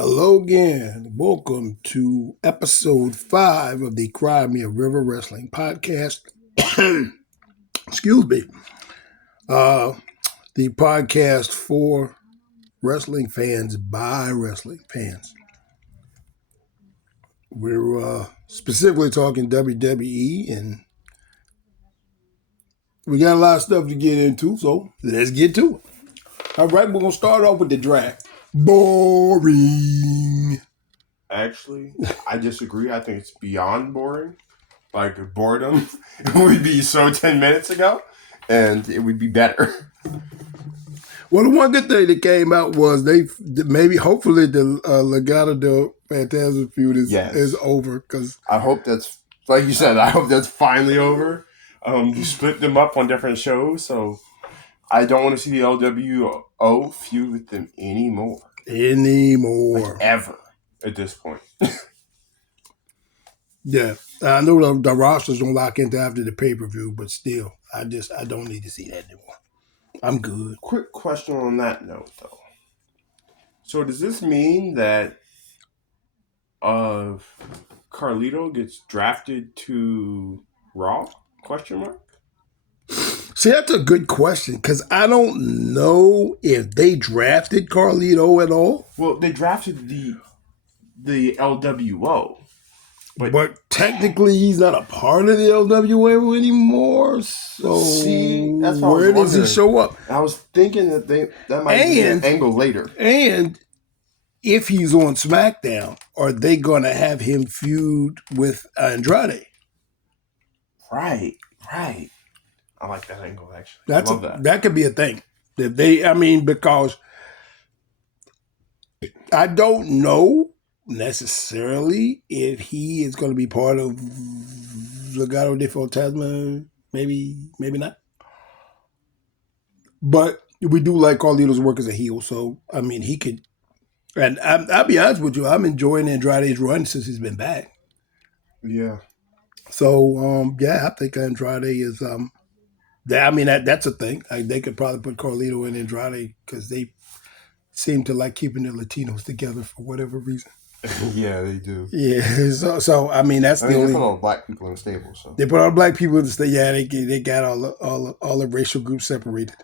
Hello again. Welcome to episode 5 of the Cry Me a River Wrestling podcast. Excuse me. The podcast for wrestling fans by wrestling fans. We're specifically talking WWE, and we got a lot of stuff to get into, so let's get to it. All right, we're going to start off with the draft. Boring. Actually, I disagree. I think it's beyond boring. Like, boredom would be so 10 minutes ago, and it would be better. Well, the one good thing that came out was hopefully the Legado del Fantasma feud is over. Cause I hope that's, like you said, I hope that's finally over. You split them up on different shows, so I don't want to see the LWO feud with them anymore. Like, ever at this point. Yeah, I know the rosters don't lock into after the pay-per-view, but still, I don't need to see that anymore. I'm good. Quick question on that note, though. So does this mean that Carlito gets drafted to Raw? Question mark? See, that's a good question, because I don't know if they drafted Carlito at all. Well, they drafted the LWO. But technically, he's not a part of the LWO anymore. So see, that's what where does he show up? I was thinking that that might be an angle later. And if he's on SmackDown, are they going to have him feud with Andrade? Right. I like that angle, actually. I love that. That could be a thing. Because I don't know necessarily if he is going to be part of Legado del Fantasma. Maybe not. But we do like Carlito's work as a heel, so he could. And I'll be honest with you, I'm enjoying Andrade's run since he's been back. Yeah. So I think Andrade is that's a thing. They could probably put Carlito and Andrade because they seem to like keeping the Latinos together for whatever reason. Yeah, they do. Yeah, that's the only. They put all the black people in the stable. So they put all the black people in the stable. Yeah, they got all the racial groups separated,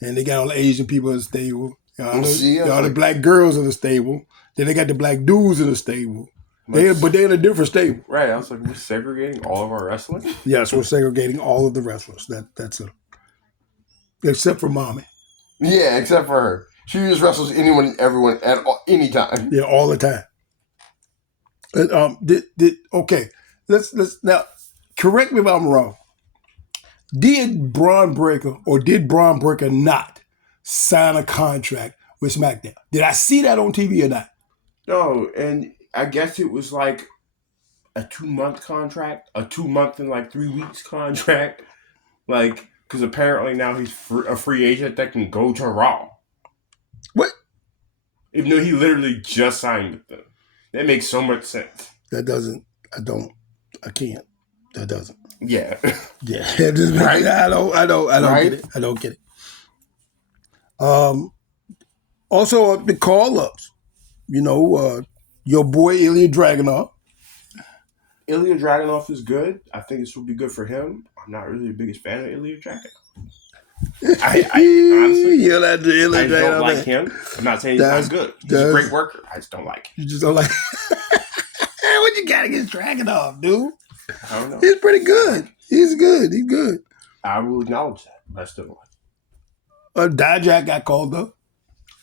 and they got all the Asian people in the stable. All the black girls in the stable. Then they got the black dudes in the stable. But they're in a different stable. Right. I was like, we're segregating all of our wrestling? Yes, we're segregating all of the wrestlers. That's it. Except for Mommy. Yeah, except for her. She just wrestles anyone and everyone at any time. Yeah, all the time. Okay. Let's now correct me if I'm wrong. Did Braun Breaker not sign a contract with SmackDown? Did I see that on TV or not? No, and I guess it was like a 2-month contract, a 2-month and like 3 weeks contract. Like, because apparently now he's a free agent that can go to Raw. What? Even though he literally just signed with them. That makes so much sense. That doesn't. I can't. That doesn't. Yeah. Yeah. Right? I don't right? Get it. I don't get it. Also, the call-ups. Your boy Ilya Dragunov. Ilya Dragunov is good. I think this will be good for him. I'm not really the biggest fan of Ilya Dragunov. I honestly, I don't like him. I'm not saying he's not good. He's a great worker. I just don't like him. You just don't like what you got against Dragunov, dude? I don't know. He's pretty good. He's good. I will acknowledge that, but I still don't like him. Dijak got called up.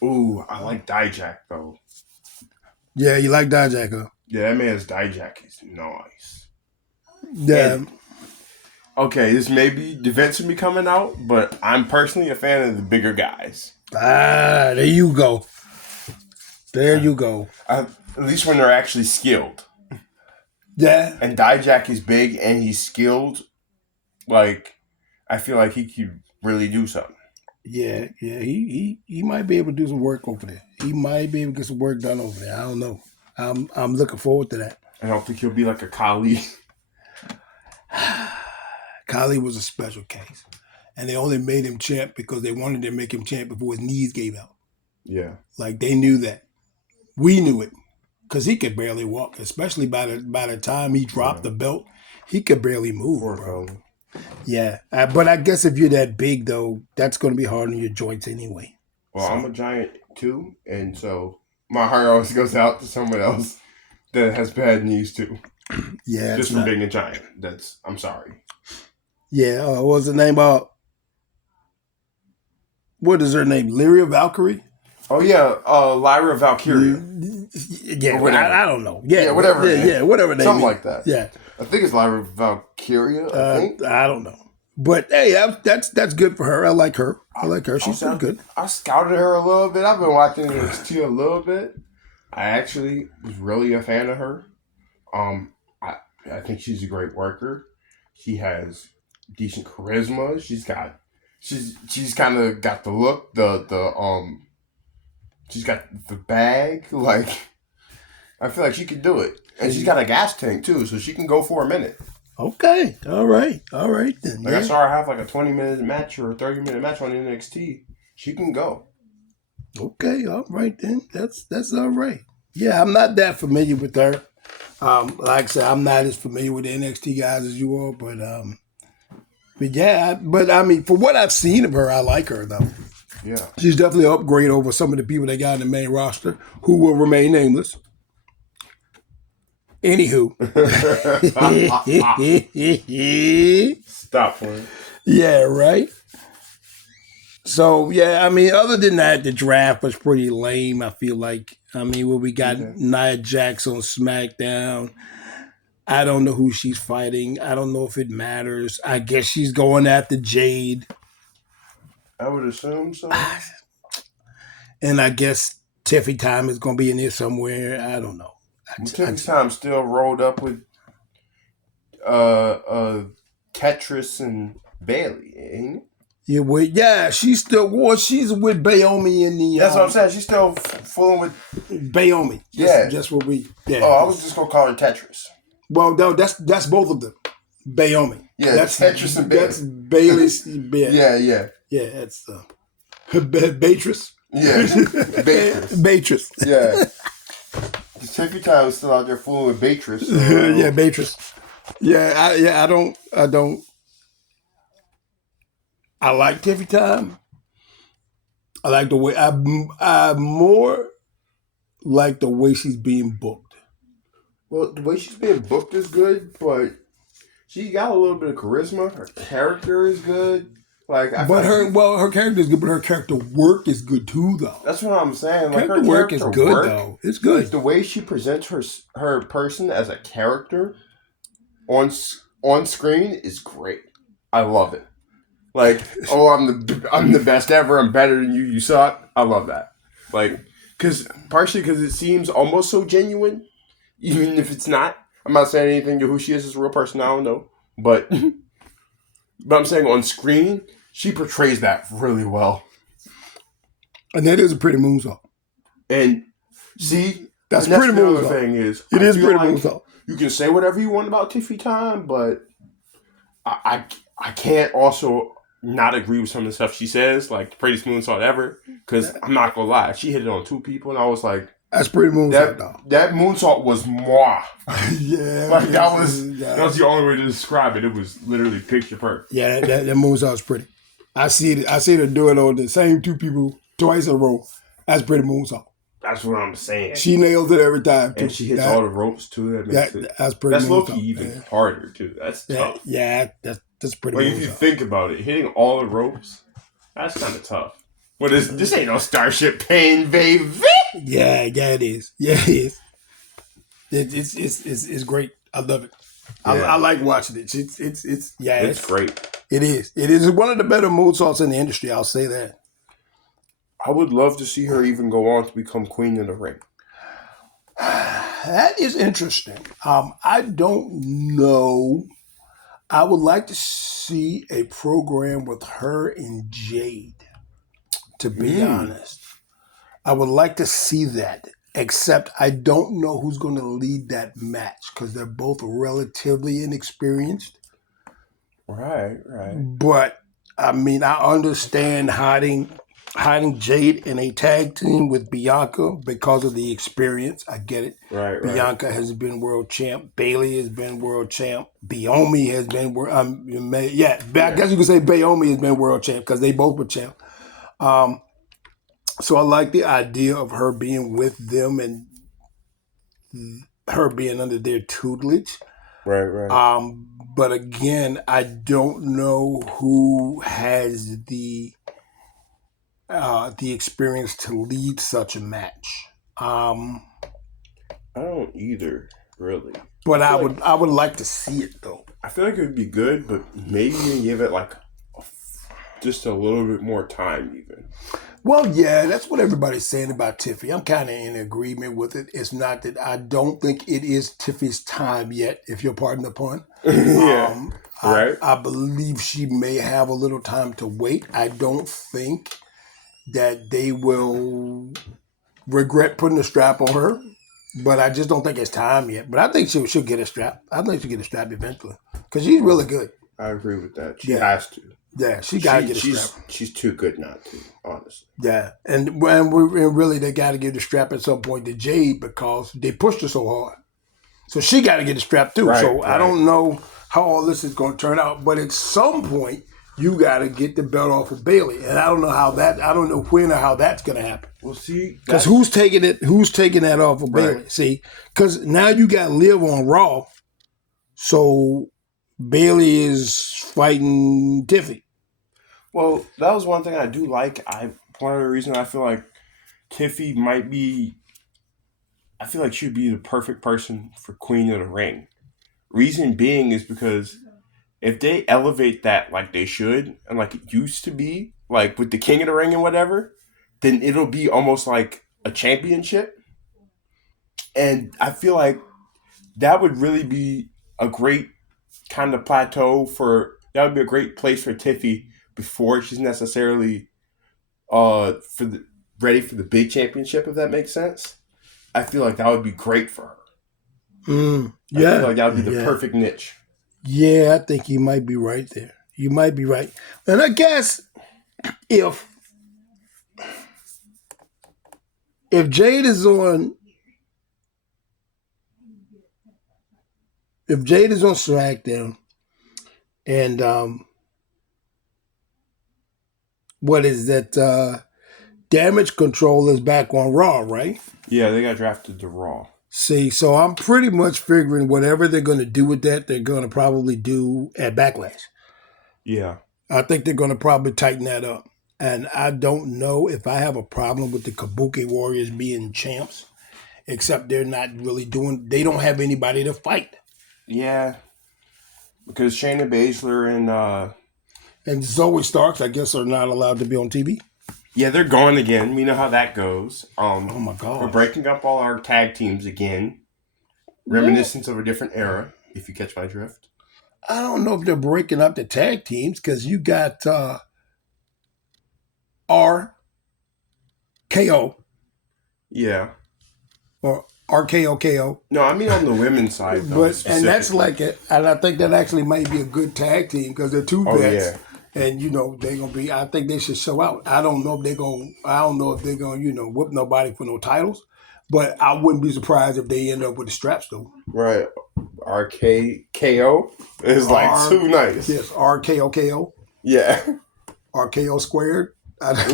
Ooh, I like Dijak, though. Yeah, you like Dijak, huh? Yeah, that man's Dijak is nice. Yeah. And, okay, this may be defensively coming out, but I'm personally a fan of the bigger guys. There you go. You go. At least when they're actually skilled. Yeah. And Dijak is big and he's skilled. Like, I feel like he could really do something. Yeah. He might be able to do some work over there. He might be able to get some work done over there. I don't know. I'm looking forward to that. I don't think he'll be like a Khali. Khali was a special case. And they only made him champ because they wanted to make him champ before his knees gave out. Yeah. Like, they knew that. We knew it because he could barely walk, especially by the time he dropped the belt, he could barely move, bro. Yeah, but I guess if you're that big though, that's going to be hard on your joints anyway. Well, I'm a giant too, and so my heart always goes out to someone else that has bad knees too. Yeah, just from being a giant. I'm sorry. Yeah, what was the name? What is her name? Lyria Valkyrie? Oh yeah, Lyra Valkyria. Yeah, I don't know. Yeah, whatever. Yeah, whatever. Something like that. Yeah, I think it's Lyra Valkyria. I think. I don't know, but hey, that's good for her. I like her. She's pretty good. I scouted her a little bit. I've been watching NXT a little bit. I actually was really a fan of her. I think she's a great worker. She has decent charisma. She's kind of got the look, she's got the bag. Like, I feel like she could do it. And she's got a gas tank too, so she can go for a minute. Okay. All right then. Like, I saw her have like a 20-minute match or a 30-minute match on NXT. She can go. Okay, all right then. That's all right. Yeah, I'm not that familiar with her. Like I said, I'm not as familiar with the NXT guys as you are, but yeah, but I mean, for what I've seen of her, I like her though. Yeah, she's definitely an upgrade over some of the people they got in the main roster, who will remain nameless. Anywho, stop playing. Yeah, right. So yeah, I mean, other than that, the draft was pretty lame. I feel like. I mean, where we got Nia Jax on SmackDown. I don't know who she's fighting. I don't know if it matters. I guess she's going after Jade. I would assume so. And I guess Tiffy Time is going to be in there somewhere. I don't know. Tiffy Time still rolled up with Tetris and Bailey, ain't it? Yeah, she's still. She's with Bayomi in the. That's what I'm saying. She's still fooling with Bayomi. Just what we. Yeah. Oh, I was just gonna call her Tetris. Well, no, that's both of them. Bayomi. Yeah, that's Tetris and Bailey. That's Bailey's. Yeah. Yeah, that's Beatrice. Yeah, Beatrice. Yeah. The Tiffy Time is still out there fooling with Beatrice. So. Yeah, Beatrice. Yeah, I don't. I like Tiffy Time. I like the way I more like the way she's being booked. Well, the way she's being booked is good, but she got a little bit of charisma. Her character is good. Like, her character is good, but her character work is good too, though. That's what I'm saying. Like, her work is good, though. It's good. Like, the way she presents her person as a character on screen is great. I love it. Like, oh, I'm the best ever. I'm better than you. You suck. I love that. Like, partially because it seems almost so genuine, even if it's not. I'm not saying anything to who she is as a real person. I don't know, but I'm saying on screen, she portrays that really well. And that is a pretty moonsault. And see, that's pretty moonsault. The thing is, it is pretty moonsault. You can say whatever you want about Tiffy Time, but I can't also not agree with some of the stuff she says, like the prettiest moonsault ever. Because I'm not gonna lie, she hit it on two people, and I was like, "That's pretty moonsault." That moonsault was moi. Yeah, like that was the only way to describe it. It was literally picture perfect. Yeah, that moonsault's pretty. I see her do it on the same two people twice in a row. That's pretty moonsault. That's what I'm saying. She nails it every time, too. And she hits all the ropes too. That's pretty. That's low-key even harder too. That's tough. Yeah, that's pretty. Like, if you think about it, hitting all the ropes, that's kind of tough. But this ain't no Starship Pain, baby. Yeah, it is. Yeah, it is. It's great. I love it. Yeah. I like watching it. It's great. It is. It is one of the better moonsaults in the industry. I'll say that. I would love to see her even go on to become Queen in the Ring. That is interesting. I don't know. I would like to see a program with her and Jade, to be honest. I would like to see that, except I don't know who's going to lead that match because they're both relatively inexperienced. Right. But, I mean, I understand hiding hiding Jade in a tag team with Bianca because of the experience. I get it. Right. Bianca has been world champ. Bailey has been world champ. Bayomi has been world. I guess you could say Bayomi has been world champ because they both were champ. So I like the idea of her being with them and her being under their tutelage. Right. But again, I don't know who has the experience to lead such a match. I don't either, really. But I would like to see it though. I feel like it would be good, but maybe give it like just a little bit more time, even. Well, yeah, that's what everybody's saying about Tiffy. I'm kind of in agreement with it. It's not that I don't think it is Tiffy's time yet, if you'll pardon the pun. Yeah. Right. I believe she may have a little time to wait. I don't think that they will regret putting a strap on her, but I just don't think it's time yet. But I think she'll get a strap. I think she'll get a strap eventually because she's really good. I agree with that. She has to. Yeah, she got to get a strap. She's too good not to, honestly. Yeah, and really they got to give the strap at some point to Jade because they pushed her so hard. So she got to get a strap too. Right. I don't know how all this is going to turn out, but at some point you got to get the belt off of Bailey, and I don't know when or how that's going to happen. Well, see, because who's taking that off of Bailey? See, because now you got Liv on Raw, so Bailey is fighting Tiffy. Well, that was one thing I do like. One of the reasons I feel like Tiffy might be, I feel like she'd be the perfect person for Queen of the Ring. Reason being is because if they elevate that like they should and like it used to be, like with the King of the Ring and whatever, then it'll be almost like a championship. And I feel like that would really be a great kind of plateau that would be a great place for Tiffy before she's necessarily ready for the big championship, if that makes sense. I feel like that would be great for her. I feel like that would be the perfect niche. Yeah, I think you might be right there. You might be right. And I guess if Jade is on SmackDown and what is that? Damage Control is back on Raw, right? Yeah, they got drafted to Raw. See, so I'm pretty much figuring whatever they're going to do with that, they're going to probably do at Backlash. Yeah. I think they're going to probably tighten that up. And I don't know if I have a problem with the Kabuki Warriors being champs, except they're not really they don't have anybody to fight. Yeah. Because Shayna Baszler and Zoe Starks, I guess, are not allowed to be on TV. Yeah, they're gone again. We know how that goes. Oh my God. We're breaking up all our tag teams again. Reminiscence of a different era, if you catch my drift. I don't know if they're breaking up the tag teams because you got RKO. Yeah. Or RKOKO. No, I mean on the women's side. Though, and that's like it. And I think that actually might be a good tag team because they're two vets. Yeah. And they're gonna be. I think they should show out. I don't know if they're gonna whip nobody for no titles, but I wouldn't be surprised if they end up with the straps though. Right, RKO is like too nice. Yes, RKOKO. Yeah, RKO squared. I don't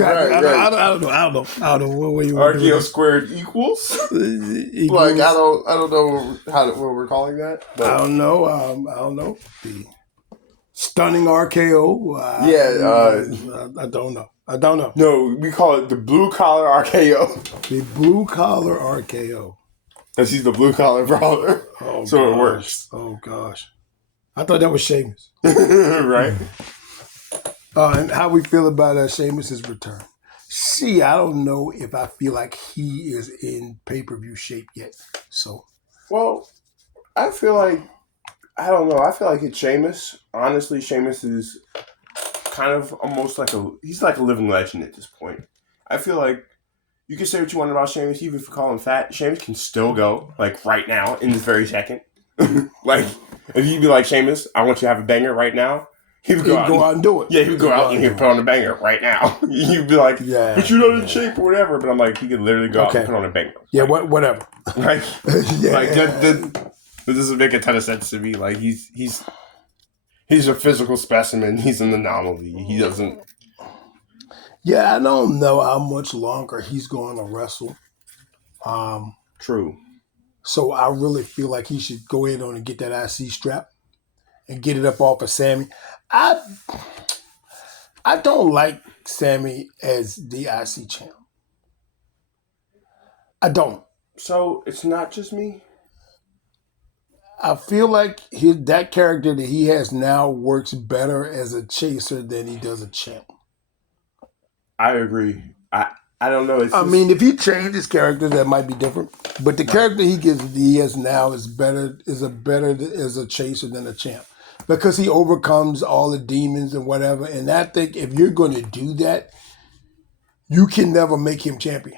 know. What you RKO squared equals. Like I don't know what we're calling that. But. I don't know. The stunning RKO. I don't know. No, we call it the blue collar RKO. The blue collar RKO. Because he's the blue collar brawler. Oh, so gosh. It works. Oh gosh, I thought that was Sheamus. Right. And how we feel about Sheamus' return. See, I don't know if I feel like he is in pay-per-view shape yet. So, well, I feel like. I don't know. I feel like it's Sheamus. Honestly, Sheamus is kind of almost he's like a living legend at this point. I feel like you can say what you want about Sheamus, even if you call him fat. Sheamus can still go, like right now, in this very second. Like, if you'd be like, Sheamus, I want you to have a banger right now, he would go out and do it. Yeah, he would go out and he'd put on a banger right now. You'd be like, but you're not in shape or whatever. But I'm like, he could literally go out and put on a banger. Yeah, whatever. Like, that doesn't make a ton of sense to me. Like, he's a physical specimen. He's an anomaly. He doesn't. Yeah, I don't know how much longer he's going to wrestle. True. So I really feel like he should go ahead on and get that IC strap and get it up off of Sammy. I don't like Sammy as the IC champ. I don't. So it's not just me? I feel like that character that he has now works better as a chaser than he does a champ. I agree. I don't know. I mean, if he changed his character, that might be different. But the character he has now is better as a chaser than a champ, because he overcomes all the demons and whatever. And I think if you're going to do that, you can never make him champion.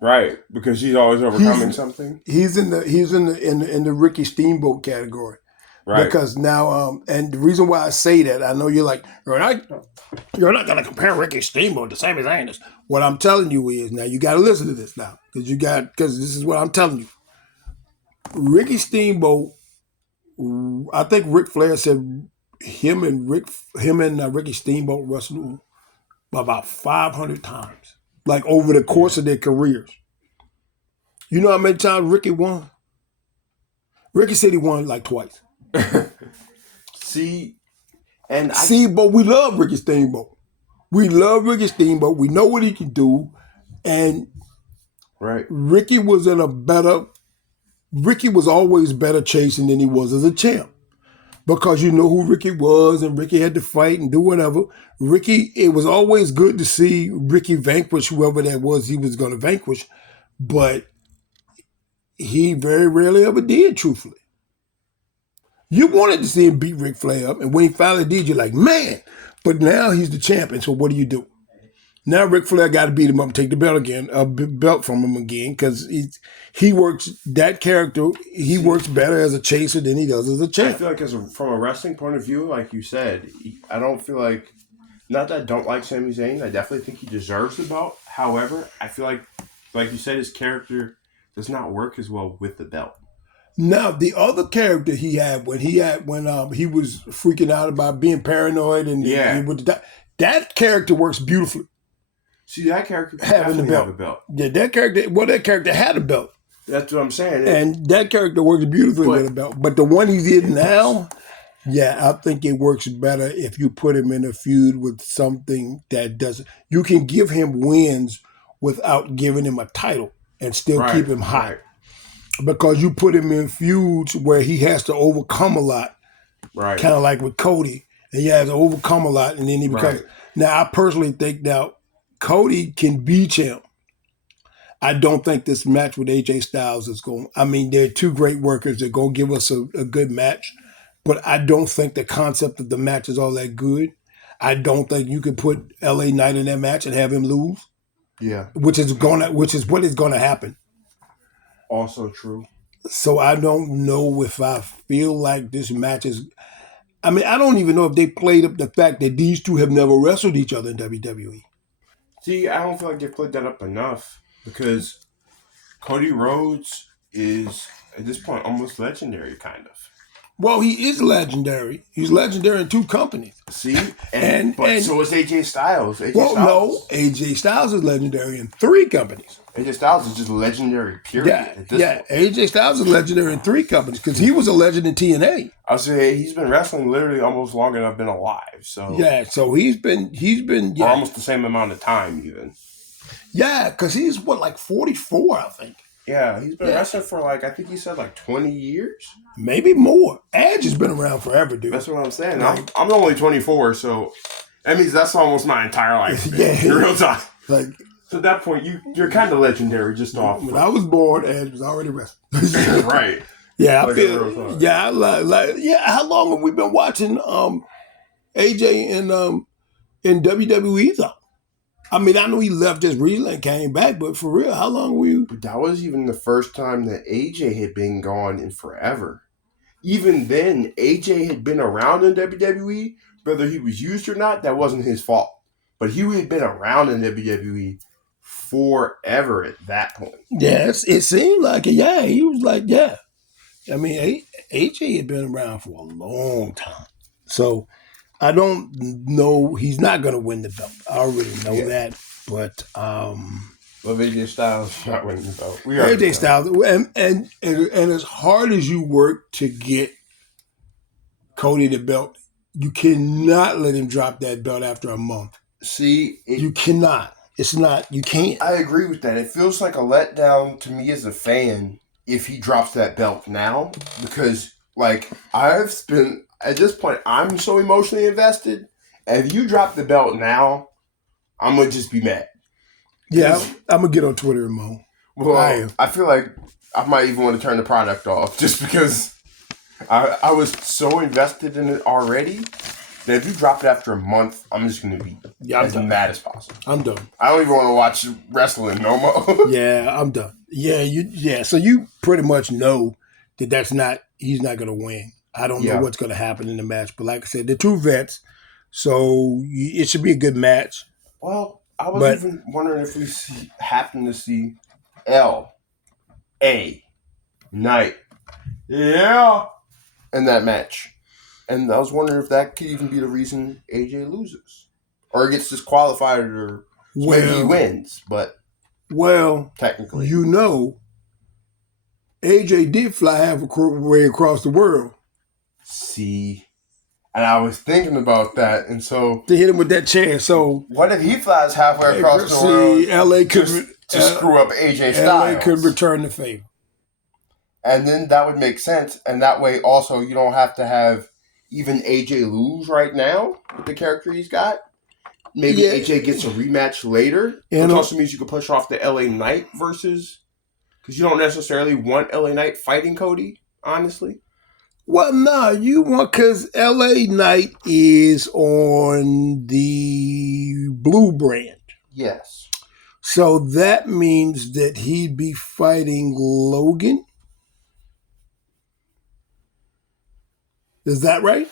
Right, because he's always overcoming something. He's in the Ricky Steamboat category. Right. Because now, and the reason why I say that, I know you're like, you're not going to compare Ricky Steamboat to Sami Zayn. What I'm telling you is, now you got to listen to this now, because this is what I'm telling you. Ricky Steamboat, I think Ric Flair said him and Ricky Steamboat wrestled about 500 times, like over the course of their careers. You know how many times Ricky won? Ricky said he won like twice. But we love Ricky Steamboat. We love Ricky Steamboat. We know what he can do, and Ricky was always better chasing than he was as a champ, because you know who Ricky was, and Ricky had to fight and do whatever. It was always good to see Ricky vanquish whoever that was he was going to vanquish, but he very rarely ever did, truthfully. You wanted to see him beat Ric Flair up, and when he finally did, you're like, man. But now he's the champion, so what do? Now Ric Flair got to beat him up and take the belt from him again, because he works that character. He works better as a chaser than he does as a champ. I feel like from a wrestling point of view, like you said, I don't feel like, not that I don't like Sami Zayn. I definitely think he deserves the belt. However, I feel like you said, his character does not work as well with the belt. Now, the other character he had when he was freaking out about being paranoid and that character works beautifully. See, that character having the belt. Yeah, that character had a belt. That's what I'm saying. And that character works beautifully with a belt. But the one he's in now, I think it works better if you put him in a feud with something that doesn't. You can give him wins without giving him a title and still keep him hot. Right. Because you put him in feuds where he has to overcome a lot. Right. Kind of like with Cody. And he has to overcome a lot, and then he becomes. Right. Now, I personally think now Cody can be champ. I don't think this match with AJ Styles is going. I mean, they're two great workers. They're going to give us a good match. But I don't think the concept of the match is all that good. I don't think you could put LA Knight in that match and have him lose. Yeah. Which is what is going to happen. Also true. So I don't know if I feel like this match is. I mean, I don't even know if they played up the fact that these two have never wrestled each other in WWE. See, I don't feel like they played that up enough, because Cody Rhodes is, at this point, almost legendary, kind of. Well, he is legendary. He's legendary in two companies. See? And so is AJ Styles. AJ Styles is legendary in three companies. AJ Styles is just legendary, period. AJ Styles is legendary in three companies, because he was a legend in TNA. I'll say he's been wrestling literally almost longer than I've been alive. So so he's been for almost the same amount of time, even. Yeah, because he's like 44, I think. Yeah, he's been wrestling for I think he said 20 years? Maybe more. Edge has been around forever, dude. That's what I'm saying. I'm only 24, so that means that's almost my entire life. In real time. So at that point, you're kind of legendary just off. When I was born, Edge was already wrestling. Right. Yeah, I feel. How long have we been watching AJ in WWE though? I mean, I know he left just recently and came back, but for real, how long were you? That was even the first time that AJ had been gone in forever. Even then, AJ had been around in WWE, whether he was used or not, that wasn't his fault. But he had been around in WWE forever at that point. Yes, it seemed like it. Yeah, he was like, yeah. I mean, AJ had been around for a long time. So I don't know. He's not going to win the belt. I already know that. But well, AJ Styles not winning the belt. AJ Styles, and as hard as you work to get Cody the belt, you cannot let him drop that belt after a month. See, you cannot. It's not. You can't. I agree with that. It feels like a letdown to me as a fan if he drops that belt now, because like I've been at this point, I'm so emotionally invested. And if you drop the belt now, I'm gonna just be mad. Yeah, I'm gonna get on Twitter and moan. Well, I feel like I might even want to turn the product off just because I was so invested in it already that if you drop it after a month, I'm just going to be as mad as possible. I'm done. I don't even want to watch wrestling no more. Yeah, I'm done. Yeah, so you pretty much know that he's not going to win. I don't know what's going to happen in the match, but like I said, they're two vets, so it should be a good match. Well, I was even wondering if we happen to see L.A. Knight. Yeah. In that match. And I was wondering if that could even be the reason AJ loses. Or gets disqualified or maybe he wins. But technically. AJ did fly halfway across the world. See. And I was thinking about that. And so to hit him with that chair. So what if he flies halfway across the world? LA could to screw up AJ Styles. LA could return the favor. And then that would make sense. And that way also you don't have to have even AJ lose right now with the character he's got. Maybe AJ gets a rematch later. Which also means you could push off the LA Knight versus... Because you don't necessarily want LA Knight fighting Cody, honestly. Well, no, you want... Because LA Knight is on the Blue brand. Yes. So that means that he'd be fighting Logan. Is that right?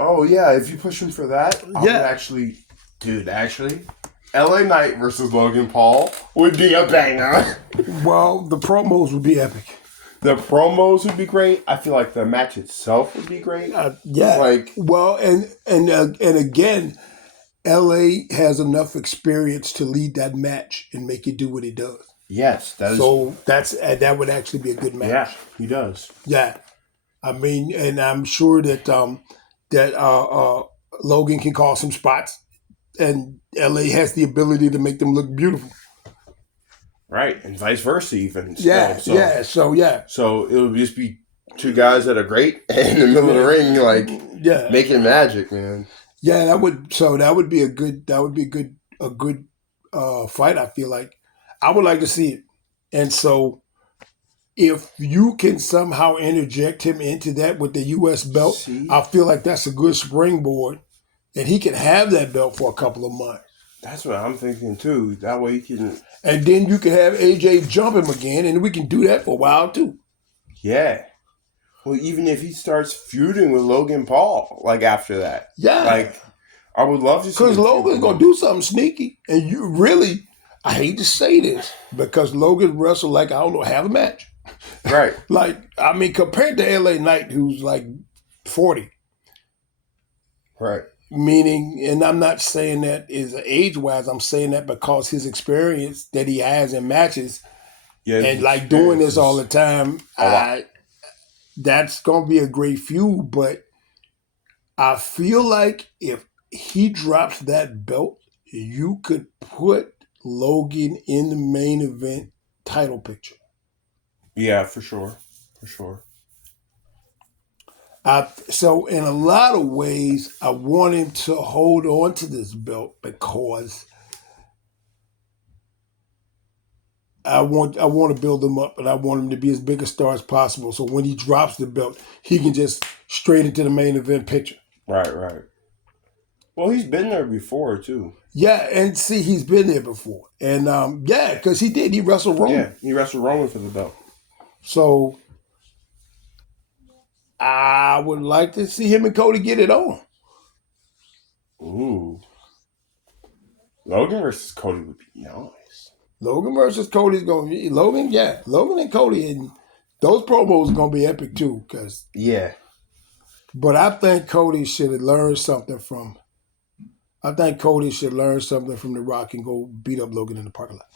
Oh, yeah. If you push him for that, I would actually... Dude, LA Knight versus Logan Paul would be a banger. Well, the promos would be epic. The promos would be great. I feel like the match itself would be great. And again, LA has enough experience to lead that match and make it do what it does. Yes, that would actually be a good match. Yeah, he does. Yeah, I mean, and I'm sure that Logan can call some spots, and LA has the ability to make them look beautiful. Right, and vice versa even. So it would just be two guys that are great in the middle of the ring, making magic, man. Yeah, that would be a good fight. I feel like I would like to see it, and so if you can somehow interject him into that with the U.S. belt, I feel like that's a good springboard, and he can have that belt for a couple of months. That's what I'm thinking too. That way he can... And then you can have AJ jump him again, and we can do that for a while too. Yeah. Well, even if he starts feuding with Logan Paul, after that. Yeah. I would love to see... Because Logan's going to do something sneaky. And you really... I hate to say this, because Logan wrestled half a match. Right. Compared to LA Knight, who's 40. Right. Meaning, and I'm not saying that is age-wise, I'm saying that because his experience that he has in matches, and doing this all the time, that's going to be a great feud. But I feel like if he drops that belt, you could put Logan in the main event title picture. Yeah, for sure. For sure. So in a lot of ways, I want him to hold on to this belt because I want to build him up, and I want him to be as big a star as possible. So when he drops the belt, he can just straight into the main event picture. Right. Well, he's been there before too. Yeah, and see, he's been there before, and because he did. He wrestled Roman. Yeah, he wrestled Roman for the belt. So I would like to see him and Cody get it on. Ooh. Logan versus Cody would be nice. Logan versus Cody's going to be... Logan and Cody, and those promos are going to be epic too. Yeah. But I think Cody should have learned something from... The Rock and go beat up Logan in the parking lot.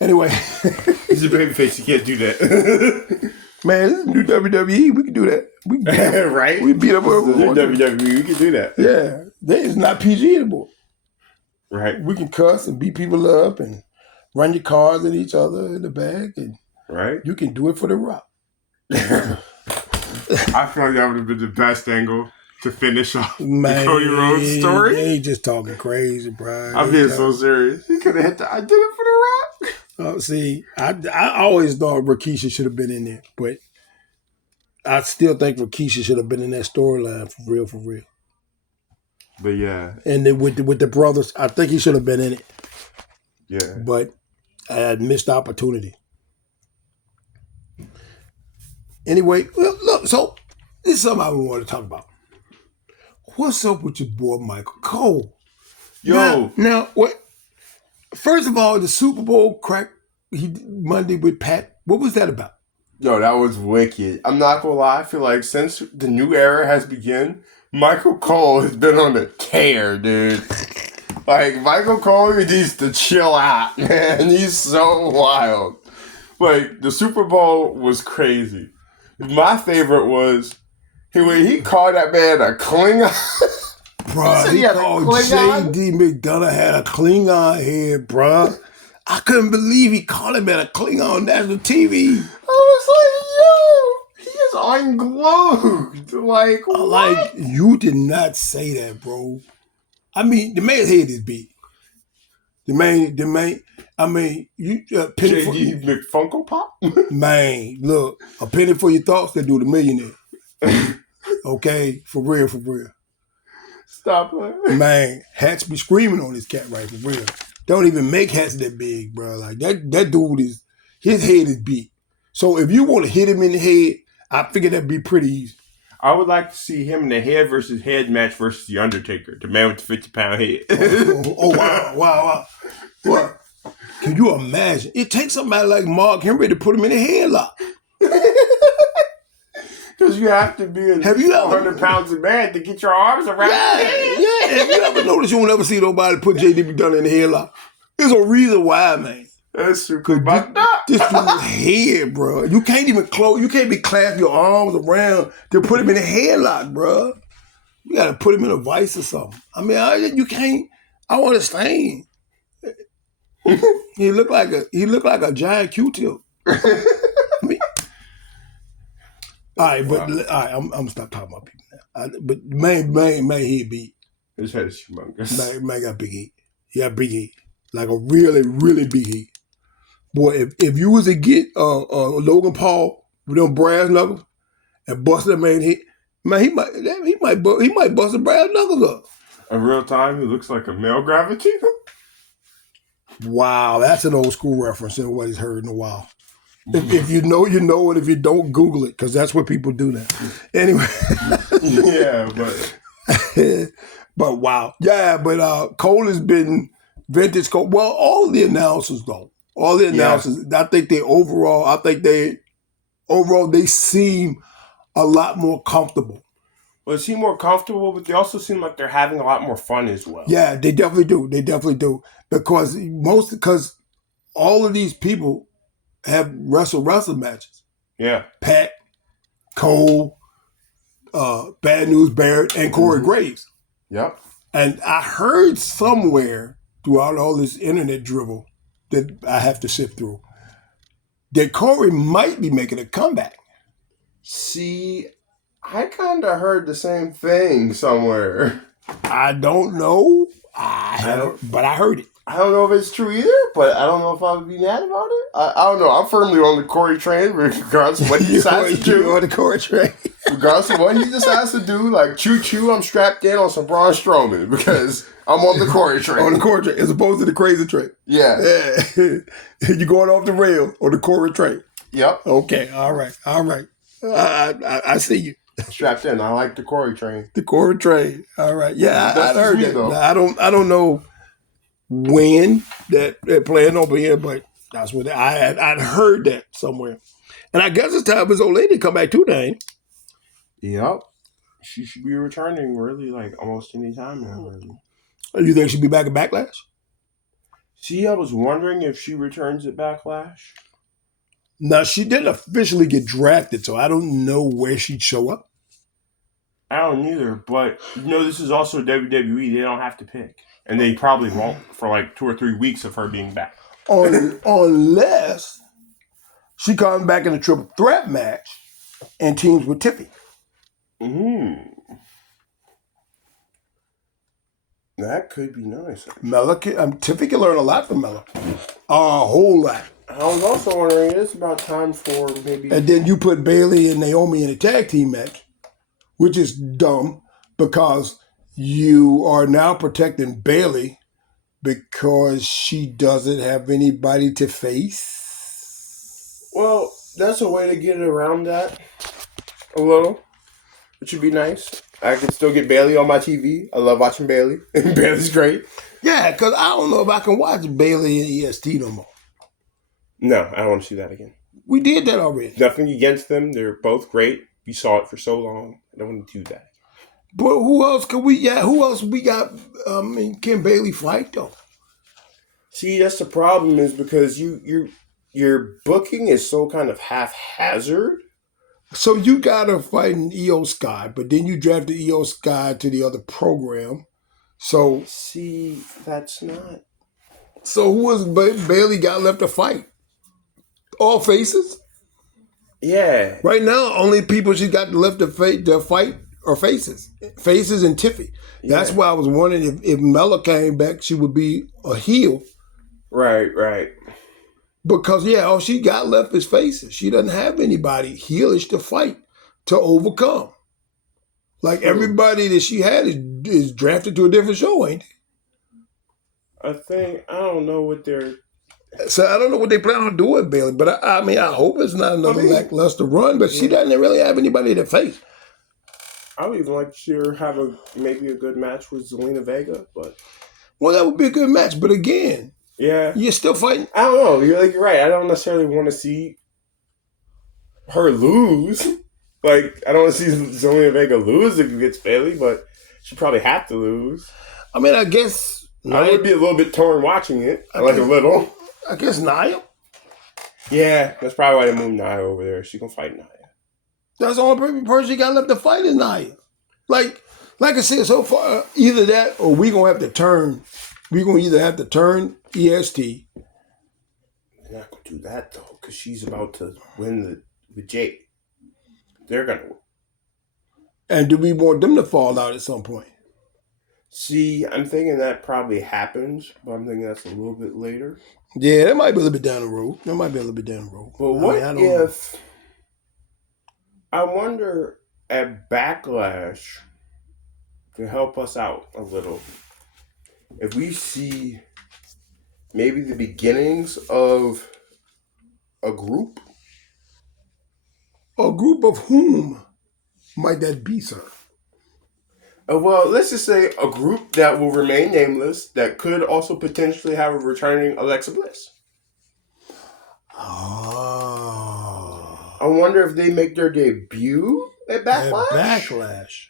Anyway. He's a babyface. You can't do that. Man, this is new WWE. We can do that. We can right? We beat up whoever we want. WWE. We can do that. Yeah. It's not PG anymore. Right. We can cuss and beat people up and run your cars at each other in the back. And right. You can do it for The Rock. I feel like that would have been the best angle to finish off the Cody Rhodes story. They just talking crazy, bro. I'm being so serious. He could have hit I did it for The Rock. See, I always thought Rikishi should have been in there, but I still think Rikishi should have been in that storyline for real. But yeah. And then with the brothers, I think he should have been in it. Yeah. But I had missed opportunity. Anyway, look, so this is something I want to talk about. What's up with your boy Michael Cole? Yo. Now what? First of all, the Super Bowl crack Monday with Pat. What was that about? Yo, that was wicked. I'm not gonna lie. I feel like since the new era has begun, Michael Cole has been on a tear, dude. Like, Michael Cole needs to chill out, man. He's so wild. Like, the Super Bowl was crazy. My favorite was when he called that man a Klingon. Bruh, he called JD McDonough had a Klingon head, bruh. I couldn't believe he called him at a Klingon on national TV. I was like, yo, he is unglued. Like, what? Like, you did not say that, bro. I mean, the man's head is big. You JD McFunko Pop? Man, look, a penny for your thoughts that do the millionaire. Okay? For real. Stop playing. Man, hats be screaming on this cat right for real. Don't even make hats that big, bro. Like, that dude his head is big. So if you want to hit him in the head, I figure that'd be pretty easy. I would like to see him in the head versus head match versus The Undertaker, the man with the 50-pound head. Wow. What? Can you imagine? It takes somebody like Mark Henry to put him in a headlock. Because you have to be a 100 pounds of man to get your arms around his head. Yeah. Have you ever noticed you won't ever see nobody put JD McDonough in a headlock? There's a reason why, man. That's true. This dude's head, bro. You can't even be clasping your arms around to put him in a headlock, bro. You got to put him in a vice or something. I mean, you can't. I understand. He looked like a giant Q-tip. All right, I'm gonna stop talking about people now. But man, he beat. His head is humongous. Man got big head. He got big head, like a really, really big head. Boy, if you was to get Logan Paul with them brass knuckles and bust that man head, man, he might bust the brass knuckles up. In real time, he looks like a male gravitator. Wow, that's an old school reference. Nobody's heard in a while. If you know, you know, and if you don't, Google it, because that's what people do now. Anyway. Yeah, but wow. Yeah, but Cole has been vintage Cole. Well, all the announcers, though. I think they seem a lot more comfortable. Well, they seem more comfortable, but they also seem like they're having a lot more fun as well. Yeah, they definitely do. Because all of these people have wrestle matches. Yeah. Pat, Cole, Bad News Barrett, and Corey Graves. Yep. And I heard somewhere throughout all this internet dribble that I have to sift through that Corey might be making a comeback. See, I kind of heard the same thing somewhere. I don't know. But I heard it. I don't know if it's true either, but I don't know if I would be mad about it. I don't know. I'm firmly on the Corey train, regardless of what he decides to do. You're on the Corey train. Regardless of what he decides to do, like choo-choo, I'm strapped in on some Braun Strowman because I'm on the Corey train. On the Corey train, as opposed to the crazy train. Yeah. You're going off the rail on the Corey train. Yep. Okay. All right. I see you. Strapped in. I like the Corey train. The Corey train. All right. Yeah, I'd heard that. Though. I don't know when that they're playing over here, but that's what I'd heard that somewhere. And I guess it's time for this old lady to come back too, Dane. Yep. She should be returning really like almost any time now. Really. You think she'll be back at Backlash? See, I was wondering if she returns at Backlash. No, she didn't officially get drafted, so I don't know where she'd show up. I don't either, but this is also WWE. They don't have to pick. And they probably won't for like 2 or 3 weeks of her being back. Unless she comes back in a triple threat match and teams with Tiffy. That could be nice. Tiffy can learn a lot from Mella. A whole lot. I was also wondering, it's about time for maybe... And then you put Bayley and Naomi in a tag team match, which is dumb because you are now protecting Bayley because she doesn't have anybody to face. Well, that's a way to get around that a little. It should be nice. I can still get Bayley on my TV. I love watching Bayley. Bayley's great. Yeah, because I don't know if I can watch Bayley and EST no more. No, I don't want to see that again. We did that already. Nothing against them. They're both great. We saw it for so long. I don't want to do that. But who else can we? Yeah, who else we got? Can Bayley fight though? See, that's the problem. Is because your booking is so kind of haphazard. So you got her fighting Io Sky, but then you drafted Io Sky to the other program. So see, that's not. So who was Bayley got left to fight? All faces? Yeah. Right now, only people she got left to fight are faces. Faces and Tiffy. Yeah. That's why I was wondering if Mella came back, she would be a heel. Right. Because, all she got left is faces. She doesn't have anybody heelish to fight, to overcome. Like everybody that she had is drafted to a different show, ain't they? I don't know what they're... So I don't know what they plan on doing, Bayley. But I hope it's not another lackluster run. But she doesn't really have anybody to face. I would even like to have maybe a good match with Zelina Vega, but... Well, that would be a good match. But again, you're still fighting. I don't know. You're right. I don't necessarily want to see her lose. Like, I don't want to see Zelina Vega lose if it gets Bayley, but she'd probably have to lose. I mean, I guess... I would be a little bit torn watching it. A little. I guess Nia. Yeah, that's probably why they moved Nia over there. She can fight Nia. That's the only person she got left to fight is Nia. Like I said, so far, either that or we're going to have to turn. We're going to either have to turn EST. They're not going to do that, though, because she's about to win the Jake. They're going to win. And do we want them to fall out at some point? See, I'm thinking that probably happens, but I'm thinking that's a little bit later. Yeah, that might be a little bit down the road. But what if... I wonder at Backlash, to help us out a little, if we see maybe the beginnings of a group. A group of whom might that be, sir? Well, let's just say a group that will remain nameless that could also potentially have a returning Alexa Bliss. Oh. I wonder if they make their debut at Backlash.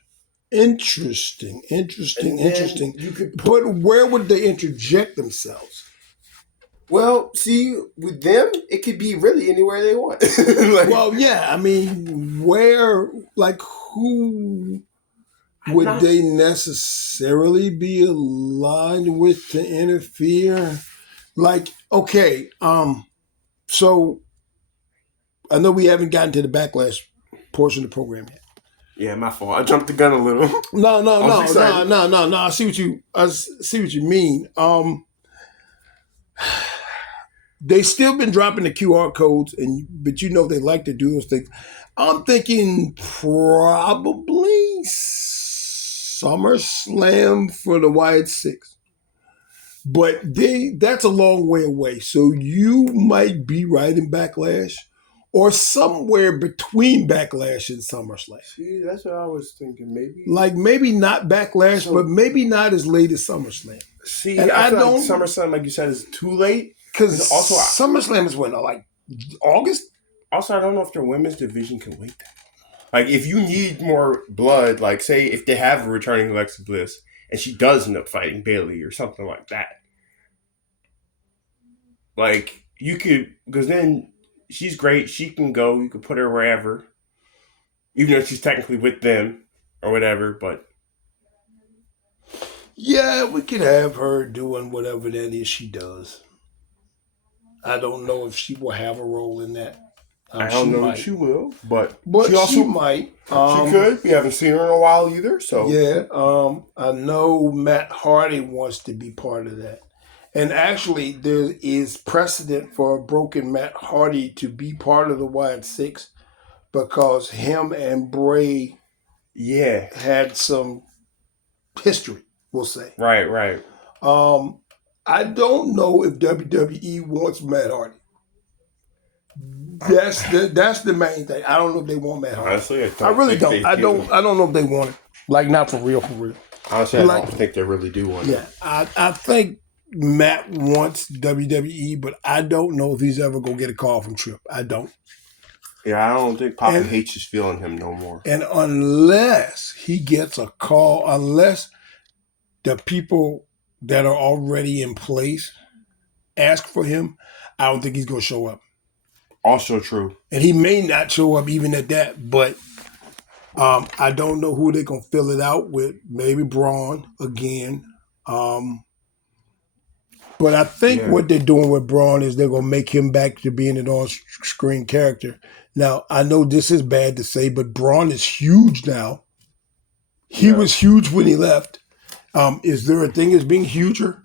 Interesting. But where would they interject themselves? Well, see, with them, it could be really anywhere they want. I mean, where, who... Would they necessarily be aligned with to interfere? So I know we haven't gotten to the Backlash portion of the program yet. Yeah, my fault. I jumped the gun a little. No. I see what you mean. They still been dropping the QR codes, but they like to do those things. I'm thinking probably SummerSlam for the Wyatt Six. But that's a long way away. So you might be right in Backlash, or somewhere between Backlash and SummerSlam. See, that's what I was thinking. Maybe not Backlash, but maybe not as late as SummerSlam. See, and I feel like SummerSlam, like you said, is too late. Because also SummerSlam is when, like August? Also, I don't know if their women's division can wait that. Like, if you need more blood, like, say, if they have a returning Alexa Bliss, and she does end up fighting Bayley or something like that. Like, you could, because then she's great. She can go. You could put her wherever. Even though she's technically with them or whatever, but. Yeah, we could have her doing whatever that is she does. I don't know if she will have a role in that. I don't know if she will, but she might. She could. We haven't seen her in a while either, so. Yeah, I know Matt Hardy wants to be part of that. And actually, there is precedent for a broken Matt Hardy to be part of the Wyatt Six because him and Bray had some history, we'll say. Right. I don't know if WWE wants Matt Hardy. That's the main thing. I don't know if they want Matt Hardy. Honestly, I really don't. I don't know if they want it. Like, not for real. Honestly, I don't think they really do want it. Yeah, I think Matt wants WWE, but I don't know if he's ever gonna get a call from Tripp. I don't. Yeah, I don't think Papa hates his feeling him no more. And unless he gets a call, unless the people that are already in place ask for him, I don't think he's gonna show up. Also true. And he may not show up even at that, but I don't know who they're going to fill it out with. Maybe Braun again. But I think what they're doing with Braun is they're going to make him back to being an on-screen character. Now, I know this is bad to say, but Braun is huge now. He was huge when he left. Is there a thing as being huger?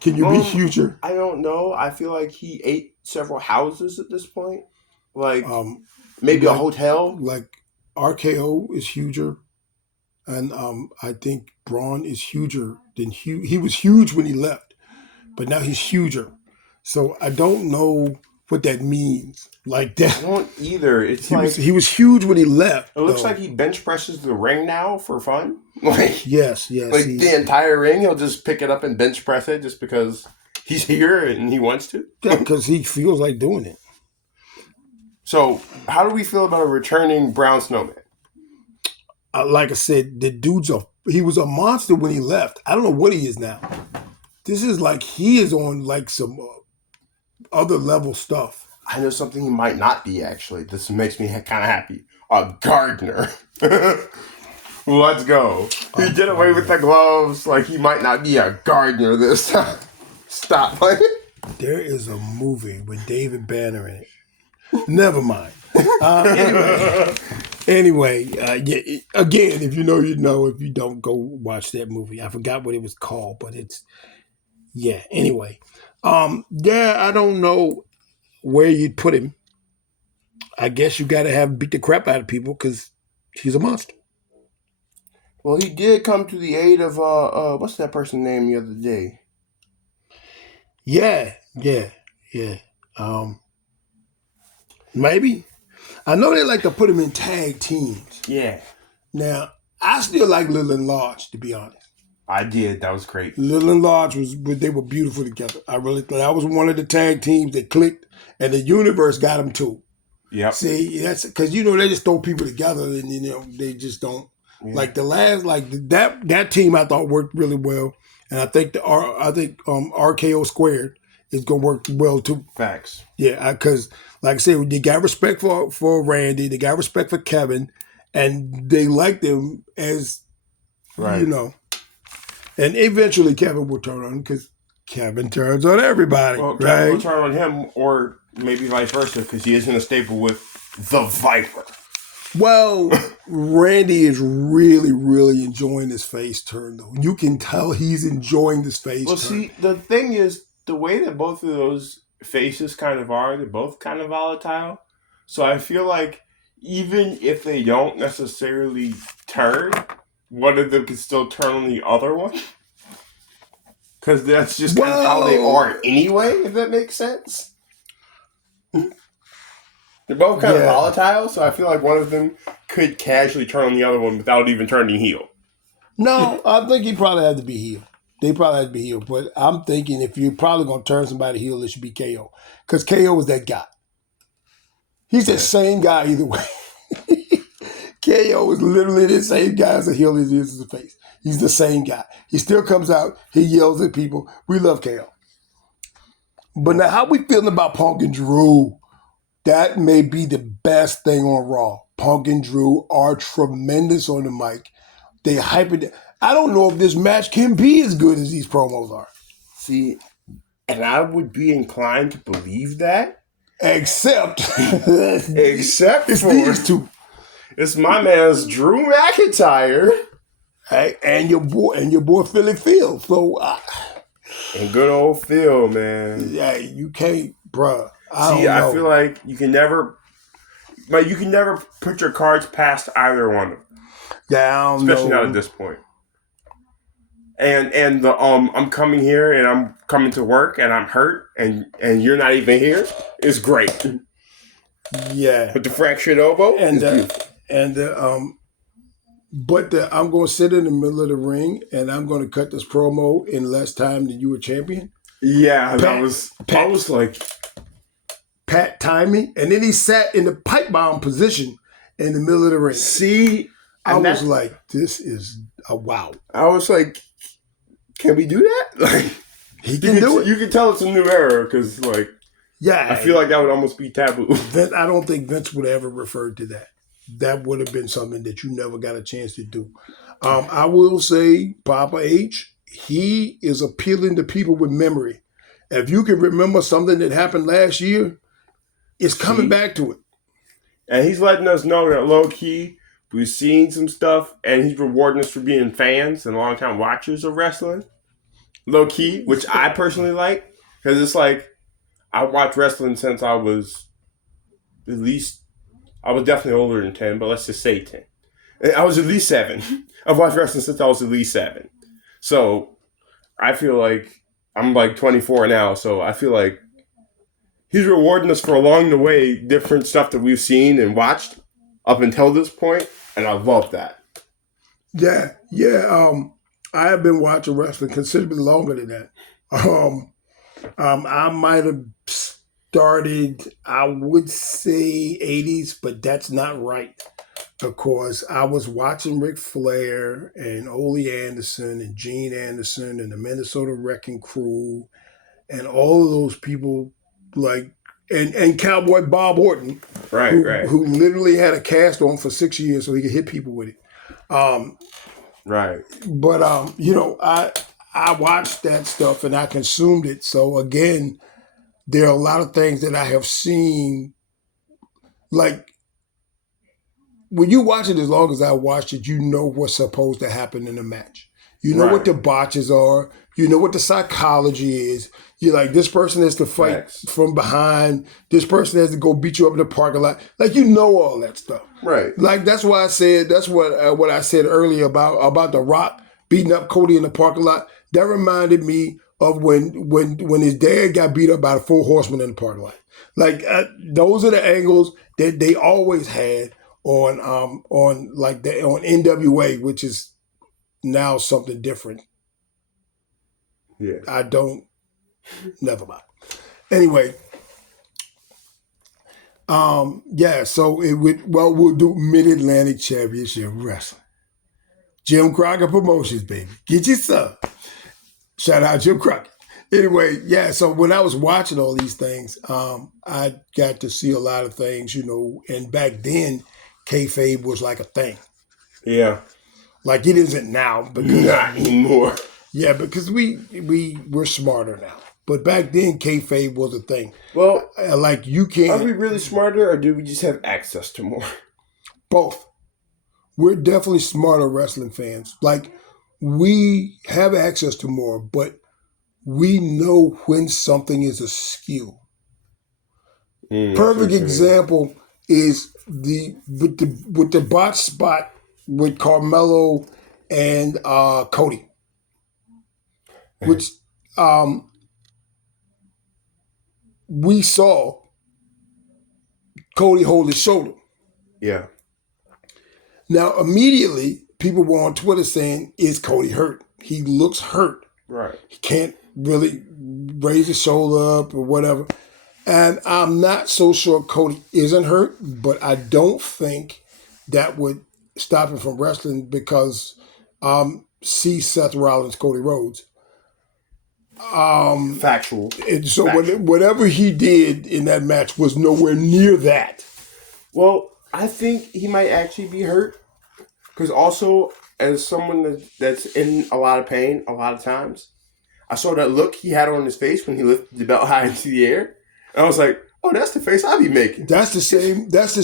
Can you be huger? I don't know. I feel like he ate several houses at this point. Like, maybe a hotel. Like, RKO is huger. And I think Braun is huger than he was huge when he left. But now he's huger. So I don't know what that means. Like that. I don't either. He was huge when he left. It looks like he bench presses the ring now for fun. Like yes. Like the entire ring, he'll just pick it up and bench press it just because he's here and he wants to. Yeah, because he feels like doing it. So, how do we feel about a returning Brown Snowman? Like I said, he was a monster when he left. I don't know what he is now. This is like he is on like some other level stuff. I know something he might not be, actually. This makes me kind of happy. A gardener. Let's go. He did away with the gloves. Like, he might not be a gardener this time. Stop playing. There is a movie with David Banner in it. Never mind. Anyway, again, if you know, you know. If you don't, go watch that movie. I forgot what it was called, but it's... Yeah, anyway. I don't know where you'd put him. I guess you got to beat the crap out of people because he's a monster. Well, he did come to the aid of, what's that person's name the other day? Yeah. Maybe. I know they like to put him in tag teams. Yeah. Now, I still like Little and Large, to be honest. I did. That was great. Little and Large they were beautiful together. I really thought that was one of the tag teams that clicked, and the universe got them too. Yeah. See, that's because they just throw people together, and they just don't. Yeah. Like the last, that team I thought worked really well, and I think RKO Squared is gonna work well too. Facts. Yeah, because like I said, they got respect for Randy, they got respect for Kevin, and they liked him as right. And eventually Kevin will turn on because Kevin turns on everybody. Well, right? Kevin will turn on him, or maybe vice versa, because he isn't a staple with the Viper. Well, Randy is really, really enjoying this face turn, though. You can tell he's enjoying this face turn. Well, see, the thing is, the way that both of those faces kind of are, they're both kind of volatile. So I feel like even if they don't necessarily turn, one of them can still turn on the other one. Because that's just kind of how they are anyway, if that makes sense. They're both kind of volatile, so I feel like one of them could casually turn on the other one without even turning heel. No, I think he probably had to be heel. They probably had to be heel. But I'm thinking if you're probably going to turn somebody heel, it should be KO. Because KO was that guy. He's the same guy either way. KO is literally the same guy as a heel as he is as a face. He's the same guy. He still comes out. He yells at people. We love KO. But now, how we feeling about Punk and Drew? That may be the best thing on Raw. Punk and Drew are tremendous on the mic. They hype it. I don't know if this match can be as good as these promos are. See, and I would be inclined to believe that. Except it's for these two. It's my man's Drew McIntyre. Hey, and your boy Philly Phil. So and good old Phil, man. Yeah, you can't, bruh. I feel like you can never put your cards past either one of them. Yeah, I don't especially know. not at this point. And the I'm coming here and I'm coming to work and I'm hurt and you're not even here is great. Yeah, with the fractured elbow I'm going to sit in the middle of the ring and I'm going to cut this promo in less time than you were champion. Yeah, I was like, Pat timed me, and then he sat in the pipe bomb position in the middle of the ring. See, I was like, this is a wow. I was like, can we do that? Like, he can do it. You can tell it's a new era because, like, yeah, I feel like that would almost be taboo. I don't think Vince would have ever referred to that. That would have been something that you never got a chance to do. I will say, Papa H, he is appealing to people with memory. If you can remember something that happened last year, it's coming back to it. And he's letting us know that low key, we've seen some stuff, and he's rewarding us for being fans and long-time watchers of wrestling. Low key, which I personally like, because it's like, I watched wrestling since I was definitely older than 10, but let's just say 10. I was at least 7. I've watched wrestling since I was at least 7. So I feel like I'm like 24 now, so I feel like he's rewarding us for along the way different stuff that we've seen and watched up until this point, and I love that. Yeah. I have been watching wrestling considerably longer than that. I might have started, I would say 80s, but that's not right. Because I was watching Ric Flair and Ole Anderson and Gene Anderson and the Minnesota Wrecking Crew and all of those people, like, and Cowboy Bob Orton, who literally had a cast on for 6 years so he could hit people with it. Right. But I watched that stuff and I consumed it. So again, there are a lot of things that I have seen. Like when you watch it as long as I watched it, you know what's supposed to happen in the match. You know what the botches are. You know what the psychology is. You're like, this person has to fight from behind. This person has to go beat you up in the parking lot. Like, you know all that stuff. Right. Like, that's why I said, that's what I said earlier about The Rock beating up Cody in the parking lot. That reminded me of when his dad got beat up by the 4 Horsemen in the parking lot. Like, those are the angles that they always had on NWA, which is now something different. Yeah. Never mind. Anyway, so we'll do Mid-Atlantic Championship Wrestling. Jim Crockett Promotions, baby. Get your son. Shout out Jim Crockett. Anyway, so when I was watching all these things, I got to see a lot of things, and back then, kayfabe was like a thing. Yeah. Like it isn't now. Because, not anymore. Yeah, because we're smarter now. But back then, kayfabe was a thing. Well, like you can't. Are we really smarter, or do we just have access to more? Both. We're definitely smarter wrestling fans. Like we have access to more, but we know when something is a skill. Perfect example is with the bot spot with Carmelo and Cody, which we saw Cody hold his shoulder. Yeah. Now, immediately, people were on Twitter saying, is Cody hurt? He looks hurt. Right. He can't really raise his shoulder up or whatever. And I'm not so sure Cody isn't hurt, but I don't think that would stop him from wrestling because see Seth Rollins, Cody Rhodes. Factual. And so whatever he did in that match was nowhere near that. Well, I think he might actually be hurt. Because also, as someone that's in a lot of pain a lot of times, I saw that look he had on his face when he lifted the belt high into the air. And I was like, oh, that's the face I be making. That's the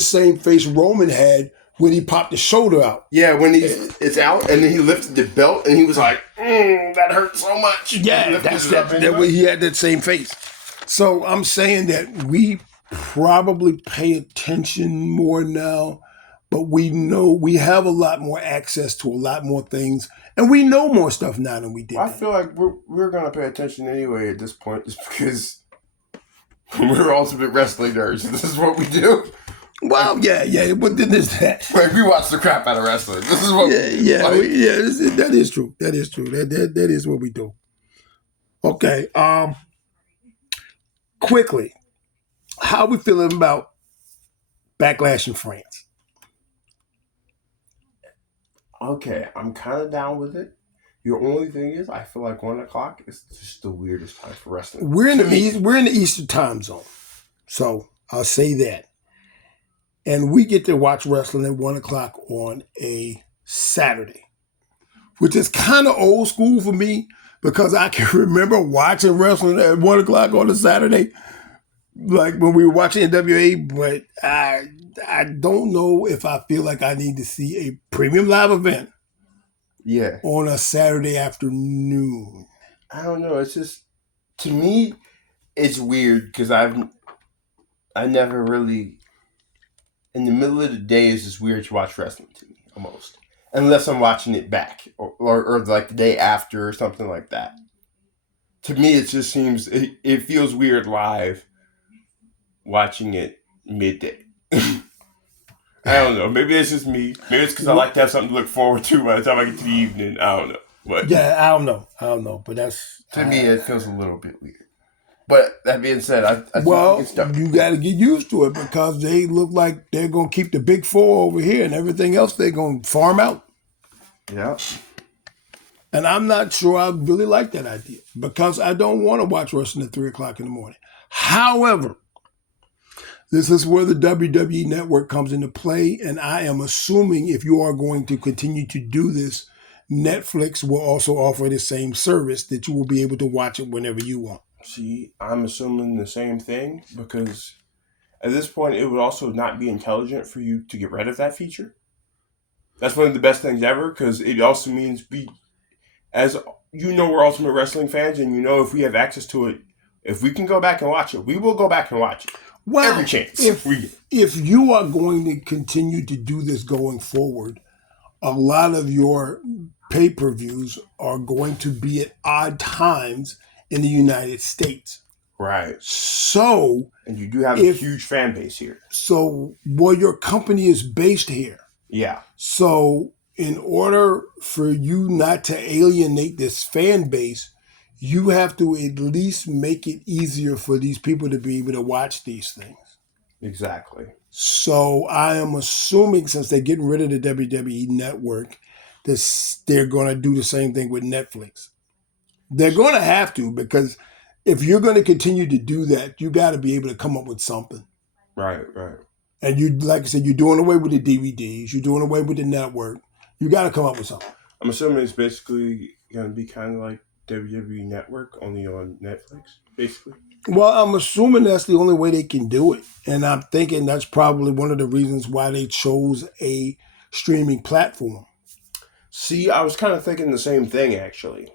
same face Roman had when he popped his shoulder out. Yeah, when it's out, and then he lifted the belt, and he was like, that hurt so much. Yeah, that way he had that same face. So I'm saying that we probably pay attention more now, but we know we have a lot more access to a lot more things, and we know more stuff now than we did. I feel like we're going to pay attention anyway at this point, just because we're ultimate wrestling nerds. This is what we do. Well, yeah, but then there's that. Like, we watch the crap out of wrestling. This is what that is true. That is true. That is what we do. Okay. Quickly, how are we feeling about Backlash in France? Okay, I'm kind of down with it. Your only thing is, I feel like 1 o'clock is just the weirdest time for wrestling. We're in the Eastern time zone, so I'll say that. And we get to watch wrestling at 1 o'clock on a Saturday, which is kind of old school for me because I can remember watching wrestling at 1 o'clock on a Saturday, like when we were watching NWA, but I don't know if I feel like I need to see a premium live event on a Saturday afternoon. I don't know. It's just, to me, it's weird because I never really... In the middle of the day, it's just weird to watch wrestling to me, almost. Unless I'm watching it back, or like the day after, or something like that. To me, it just seems, it feels weird live, watching it midday. I don't know. Maybe it's just me. Maybe it's because I like to have something to look forward to by the time I get to the evening. I don't know. But yeah, I don't know. But that's... To me, it feels a little bit weird. But that being said, I think it's done. You got to get used to it because they look like they're going to keep the big four over here and everything else they're going to farm out. Yeah. And I'm not sure I really like that idea because I don't want to watch wrestling at 3 o'clock in the morning. However, this is where the WWE Network comes into play, and I am assuming if you are going to continue to do this, Netflix will also offer the same service that you will be able to watch it whenever you want. See, I'm assuming the same thing because at this point, it would also not be intelligent for you to get rid of that feature. That's one of the best things ever because it also means as you know, we're Ultimate Wrestling fans, and you know if we have access to it, if we can go back and watch it, we will go back and watch it. Well, every chance. If you are going to continue to do this going forward, a lot of your pay-per-views are going to be at odd times in the United States. Right. So... And you do have a huge fan base here. So, your company is based here. Yeah. So, in order for you not to alienate this fan base, you have to at least make it easier for these people to be able to watch these things. Exactly. So, I am assuming since they're getting rid of the WWE Network, they're going to do the same thing with Netflix. They're going to have to because if you're going to continue to do that, you got to be able to come up with something. Right. And you, like I said, you're doing away with the DVDs. You're doing away with the network. You got to come up with something. I'm assuming it's basically going to be kind of like WWE Network, only on Netflix, basically. Well, I'm assuming that's the only way they can do it. And I'm thinking that's probably one of the reasons why they chose a streaming platform. See, I was kind of thinking the same thing, actually.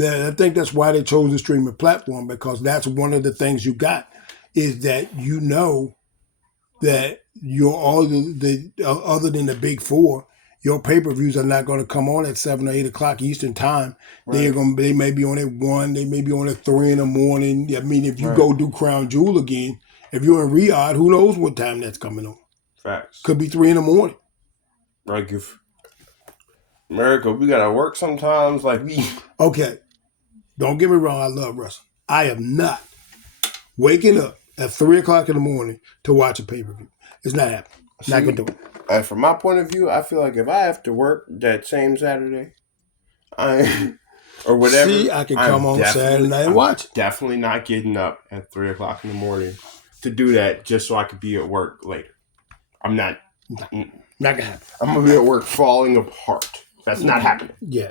I think that's why they chose the streaming platform, because that's one of the things you got is that you know that other than the big four, your pay-per-views are not going to come on at 7 or 8 o'clock Eastern time. Right. They may be on at 1, they may be on at 3 in the morning. I mean, if you go do Crown Jewel again, If you're in Riyadh, who knows what time that's coming on? Facts. Could be 3 a.m. Like if America, we gotta work sometimes. Like we. Okay, don't get me wrong. I love wrestling. I am not waking up at 3 o'clock in the morning to watch a pay-per-view. It's not happening. Not gonna do it. And from my point of view, I feel like if I have to work that same Saturday, or whatever, I can come on Saturday night and watch it. Definitely not getting up at 3 o'clock in the morning to do that just so I could be at work later. I'm not. Not gonna happen. I'm gonna be at work falling apart. That's not happening. Yeah.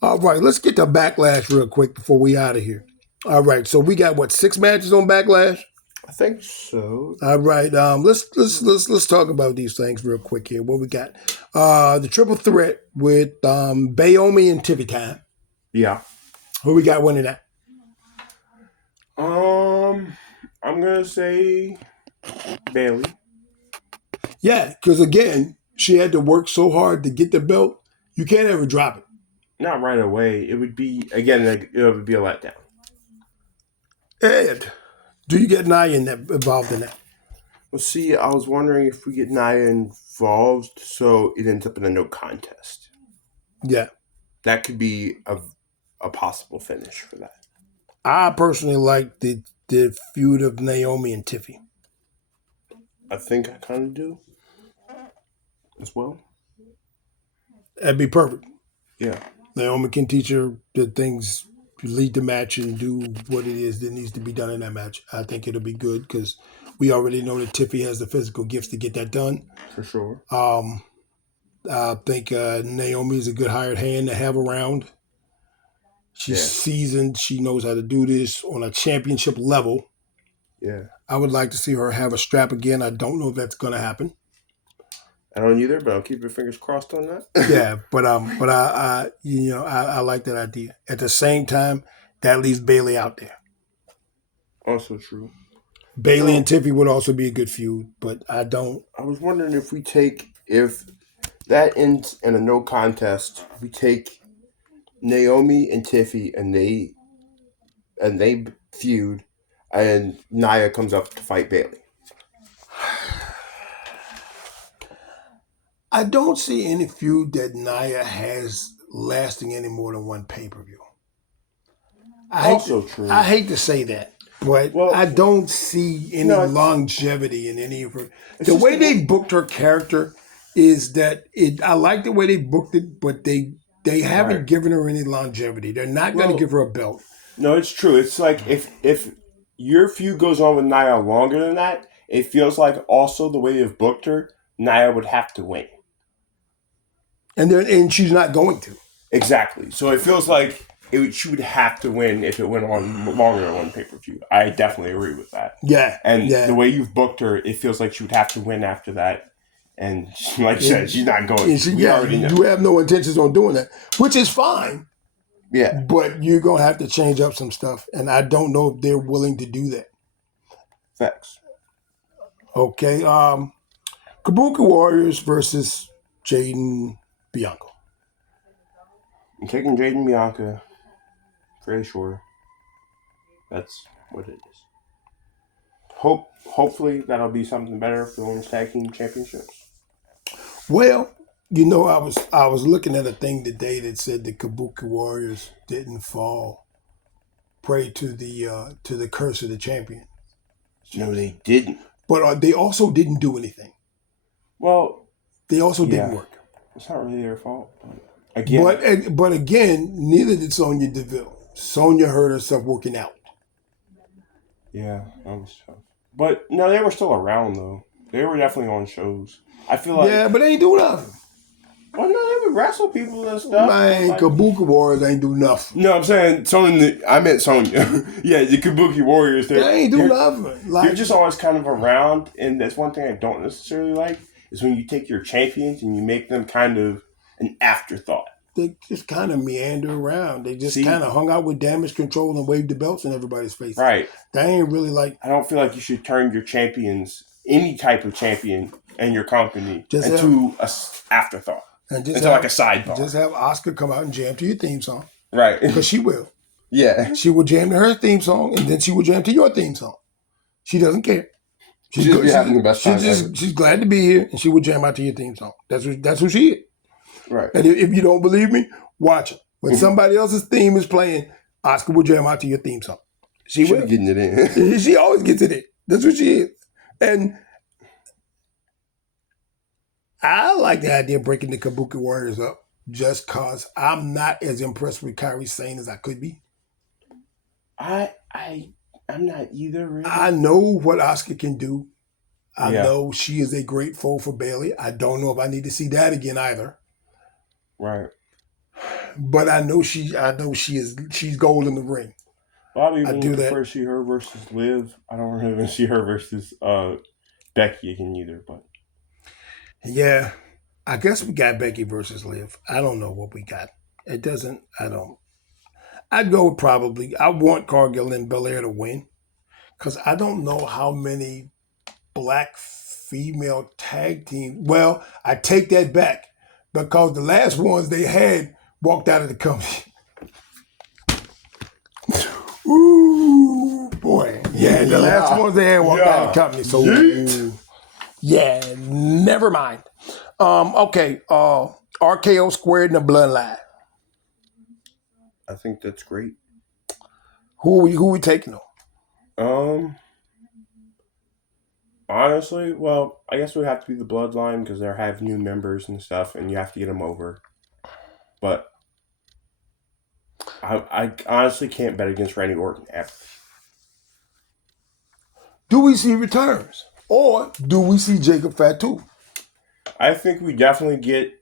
All right, let's get to Backlash real quick before we out of here. All right, so we got 6 matches on Backlash? I think so. All right, let's talk about these things real quick here. What we got? The triple threat with Bayomi and Tiffy Time. Yeah. Who we got winning that? I'm gonna say Bailey. Yeah, because again, she had to work so hard to get the belt. You can't ever drop it. Not right away. It would be it would be a letdown. Ed, do you get Nia involved in that? Well, see, I was wondering if we get Nia involved, so it ends up in a no contest. Yeah, that could be a possible finish for that. I personally like the feud of Naomi and Tiffy. I think I kind of do as well. That'd be perfect. Yeah. Naomi can teach her the things, lead the match, and do what it is that needs to be done in that match. I think it'll be good because we already know that Tiffy has the physical gifts to get that done. For sure. I think Naomi is a good hired hand to have around. She's seasoned. She knows how to do this on a championship level. Yeah. I would like to see her have a strap again. I don't know if that's going to happen. I don't either, but I'll keep your fingers crossed on that. Yeah, but I like that idea. At the same time, that leaves Bailey out there. Also true. Bailey and Tiffy would also be a good feud, but I don't. I was wondering if that ends in a no contest, we take Naomi and Tiffy and they feud, and Nia comes up to fight Bailey. I don't see any feud that Nia has lasting any more than one pay-per-view. True. I hate to say that, but I don't see any longevity in any of her. The way they booked her character is that I like the way they booked it, but they haven't given her any longevity. They're not going to give her a belt. No, it's true. It's like if your feud goes on with Nia longer than that, it feels like also the way you've booked her, Nia would have to win. And she's not going to. Exactly. So it feels like she would have to win if it went on longer than one pay-per-view. I definitely agree with that. Yeah. And the way you've booked her, it feels like she would have to win after that. And like you said, she's not going. You have no intentions on doing that, which is fine. Yeah. But you're going to have to change up some stuff. And I don't know if they're willing to do that. Facts. Okay. Kabuki Warriors versus Jaden Bianca. I'm taking Jaden Bianca. Pretty sure. That's what it is. Hopefully that'll be something better for the Women's Tag Team Championships. Well, I was looking at a thing today that said the Kabuki Warriors didn't fall prey to the curse of the champion. No, they didn't. But they also didn't do anything. Well, they also didn't work. It's not really their fault. Again. But again, neither did Sonya Deville. Sonya hurt herself working out. Yeah, that was tough. But no, they were still around though. They were definitely on shows. I feel like but they ain't do nothing. Well, no, they would wrestle people and stuff. Man, Kabuki Warriors ain't do nothing. No, I'm saying Sonya. I meant Sonya. Yeah, the Kabuki Warriors. They ain't do nothing. They're just always kind of around, and that's one thing I don't necessarily like is when you take your champions and you make them kind of an afterthought. They just kind of meander around. They just kind of hung out with Damage Control and waved the belts in everybody's face. Right. They ain't really like... I don't feel like you should turn your champions, any type of champion in your company, into an afterthought. Into like a sidebar. Just have Asuka come out and jam to your theme song. Right. Because she will. Yeah. She will jam to her theme song, and then she will jam to your theme song. She doesn't care. She's glad to be here, and she will jam out to your theme song. That's who she is. Right. And if you don't believe me, watch it. When somebody else's theme is playing, Oscar will jam out to your theme song. She will. Getting it in. She always gets it in. That's what she is. And I like the idea of breaking the Kabuki Warriors up just because I'm not as impressed with Kairi Sane as I could be. I'm not either, really. I know what Oscar can do. I know she is a great foe for Bayley. I don't know if I need to see that again either. Right. But I know she's gold in the ring. Well, I even prefer see her versus Liv. I don't really see her versus Becky again either. But yeah, I guess we got Becky versus Liv. I don't know what we got. It doesn't. I'd go with probably. I want Cargill and Belair to win because I don't know how many black female tag team. Well, I take that back because the last ones they had walked out of the company. Ooh, boy. Yeah, the last ones they had walked out of the company. So, never mind. Okay, RKO squared in the bloodline. I think that's great. Who are we taking on? Honestly, well, I guess it would have to be the bloodline because they have new members and stuff, and you have to get them over. But I honestly can't bet against Randy Orton ever. Do we see returns? Or do we see Jacob Fatu? I think we definitely get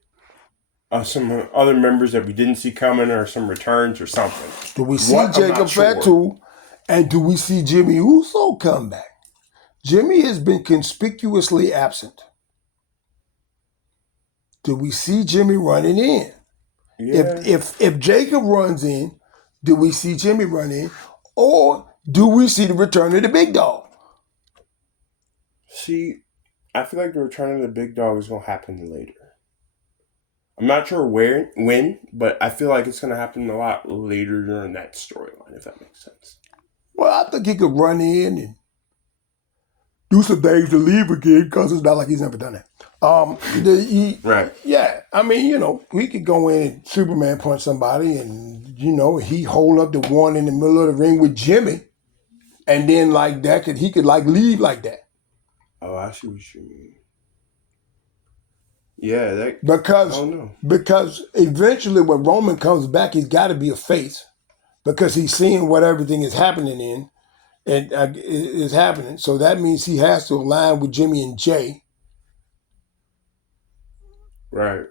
some other members that we didn't see coming or some returns or something. Do we see Jacob Fatu? And do we see Jimmy Uso come back? Jimmy has been conspicuously absent. Do we see Jimmy running in? Yeah. If Jacob runs in, do we see Jimmy run in? Or do we see the return of the big dog? See, I feel like the return of the big dog is going to happen later. I'm not sure when, but I feel like it's going to happen a lot later during that storyline, if that makes sense. Well, I think he could run in and do some things to leave again because it's not like he's never done that. Right. Yeah. I mean, he could go in and Superman punch somebody and, he hold up the one in the middle of the ring with Jimmy. And then like that, he could leave like that. Oh, I see what you mean. Yeah, because eventually when Roman comes back, he's got to be a face because he's seeing what everything is happening in and is happening. So that means he has to align with Jimmy and Jay. Right.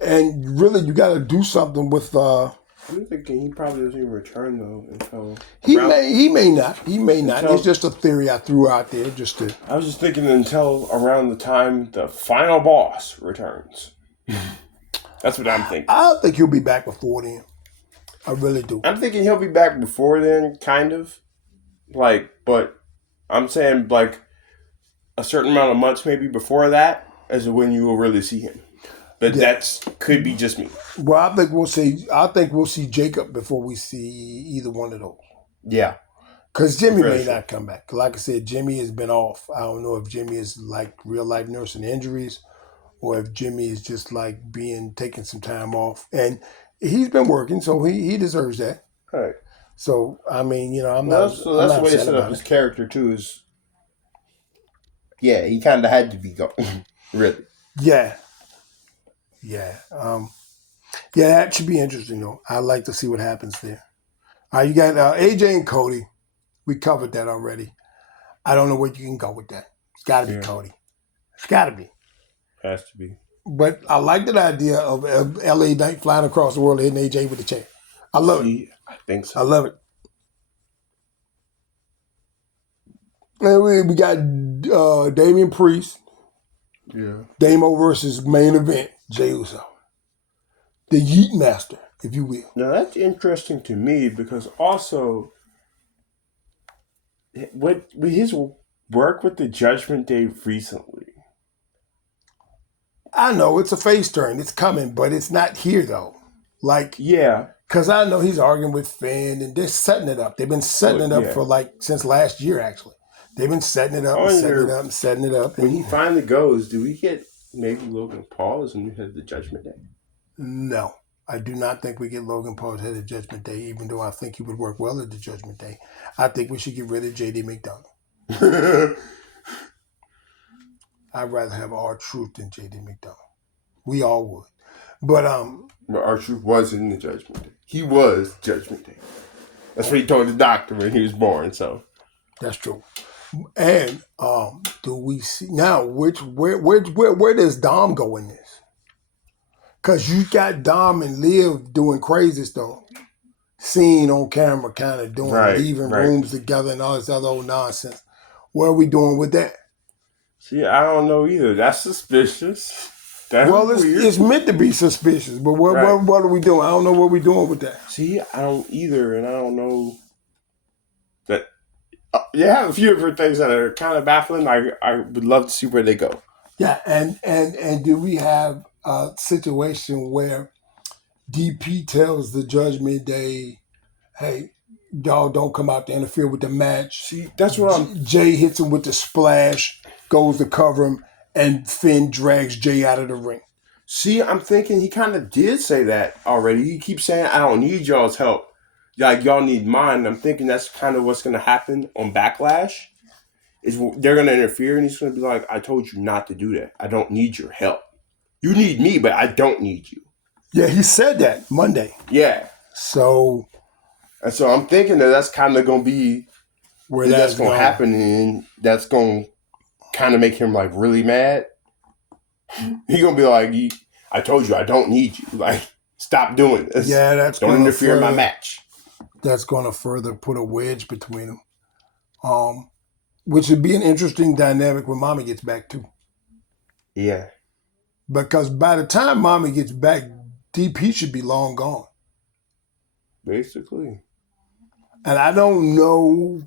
And really, you got to do something with. I'm thinking he probably doesn't even return though until he may not. It's just a theory I threw out there just to. I was just thinking until around the time the final boss returns. That's what I'm thinking. I think he'll be back before then. I really do. I'm thinking he'll be back before then, kind of. But I'm saying a certain amount of months maybe before that is when you will really see him. But that could be just me. Well, I think we'll see Jacob before we see either one of those. Yeah. Because Jimmy may not come back. Like I said, Jimmy has been off. I don't know if Jimmy is like real life nursing injuries or if Jimmy is just like taking some time off. And he's been working, so he deserves that. Right. So, I mean, I'm not. So that's the way they set up his character, too, is. Yeah, he kind of had to be going. Really. Yeah. Yeah. That should be interesting, though. I'd like to see what happens there. You got AJ and Cody. We covered that already. I don't know where you can go with that. It's got to be Cody. It's got to be. Has to be. But I like that idea of LA Knight flying across the world hitting AJ with a chair. I love it. I think so. I love it. And we got Damian Priest. Yeah. Damo versus main event, Jey Uso. The Yeet Master, if you will. Now, that's interesting to me because also, with his work with the Judgment Day recently. I know, it's a face turn. It's coming, but it's not here, though. Yeah. Because I know he's arguing with Finn, and they're setting it up. They've been setting it up for since last year, actually. They've been setting it up and setting it up and setting it up. When he finally goes, do we get maybe Logan Paul as a new head of the Judgment Day? No. I do not think we get Logan Paul as head of Judgment Day, even though I think he would work well at the Judgment Day. I think we should get rid of JD McDonough. I'd rather have R-Truth than JD McDonough. We all would. But R-Truth was in the Judgment Day. He was Judgment Day. That's what he told the doctor when he was born. So that's true. And do we see now where does Dom go in this? Because you got Dom and Liv doing crazy stuff, seen on camera, kind of doing leaving rooms together and all this other old nonsense. What are we doing with that? See, I don't know either. That's suspicious. It's meant to be suspicious, but what are we doing? I don't know what we're doing with that. See, I don't either, and I don't know that. You have a few different things that are kind of baffling. I would love to see where they go. Yeah, and do we have a situation where DP tells the Judgment Day, "Hey, y'all don't come out to interfere with the match." See, that's what Jay hits him with the splash, goes to cover him, and Finn drags Jay out of the ring. See, I'm thinking he kind of did say that already. He keeps saying, "I don't need y'all's help. Like, y'all need mine." I'm thinking that's kind of what's going to happen on Backlash. Is they're going to interfere, and he's going to be like, "I told you not to do that. I don't need your help. You need me, but I don't need you." Yeah, he said that Monday. Yeah. So I'm thinking that's kind of going to be where that's going to happen, and that's going to kind of make him like really mad. He's going to be like, "I told you I don't need you. Like, stop doing this. Yeah, don't interfere in my match." That's going to further put a wedge between them. Which would be an interesting dynamic when Mommy gets back too. Yeah. Because by the time Mommy gets back, DP should be long gone. Basically. And I don't know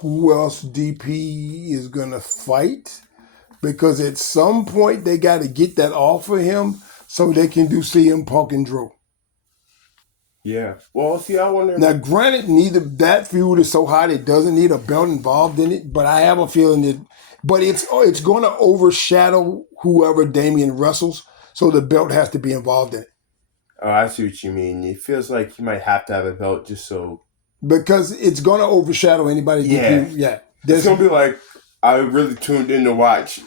who else DP is going to fight. Because at some point, they got to get that off of him so they can do CM Punk and Drew. Yeah. Well, see, I wonder. Now, granted, neither that feud is so hot it doesn't need a belt involved in it, but I have a feeling that. But it's going to overshadow whoever Damian wrestles, so the belt has to be involved in it. Oh, I see what you mean. It feels like you might have to have a belt just so. Because it's going to overshadow anybody. Yeah. It's going to be like, I really tuned in to watch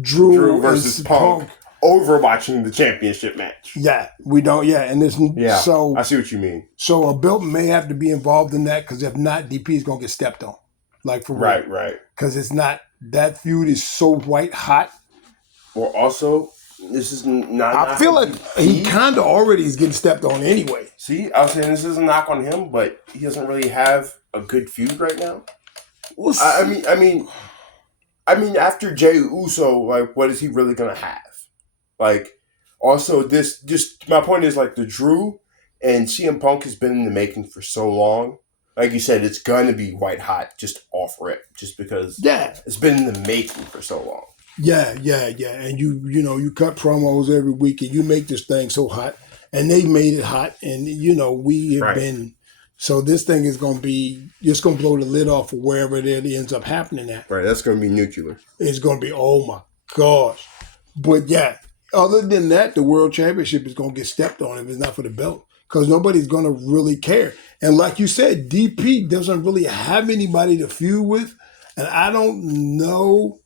Drew versus Punk over watching the championship match. Yeah, we don't. Yeah, and there's so I see what you mean. So a belt may have to be involved in that because if not, DP is gonna get stepped on. Like for real. Right. Because it's not that feud is so white hot. Or also, this is not. I feel like he kind of already is getting stepped on anyway. See, I was saying this is a knock on him, but he doesn't really have a good feud right now. I mean, after Jey Uso, like, what is he really gonna have? Like, also, my point is, like, the Drew and CM Punk has been in the making for so long. Like you said, it's going to be white hot just off rip, just because it's been in the making for so long. Yeah. And you cut promos every week and you make this thing so hot. And they made it hot. And, we have been... So this thing is going to be... It's going to blow the lid off of wherever it ends up happening at. Right, that's going to be nuclear. It's going to be, oh my gosh. But yeah... Other than that, the World Championship is going to get stepped on if it's not for the belt because nobody's going to really care. And like you said, DP doesn't really have anybody to feud with. And I don't know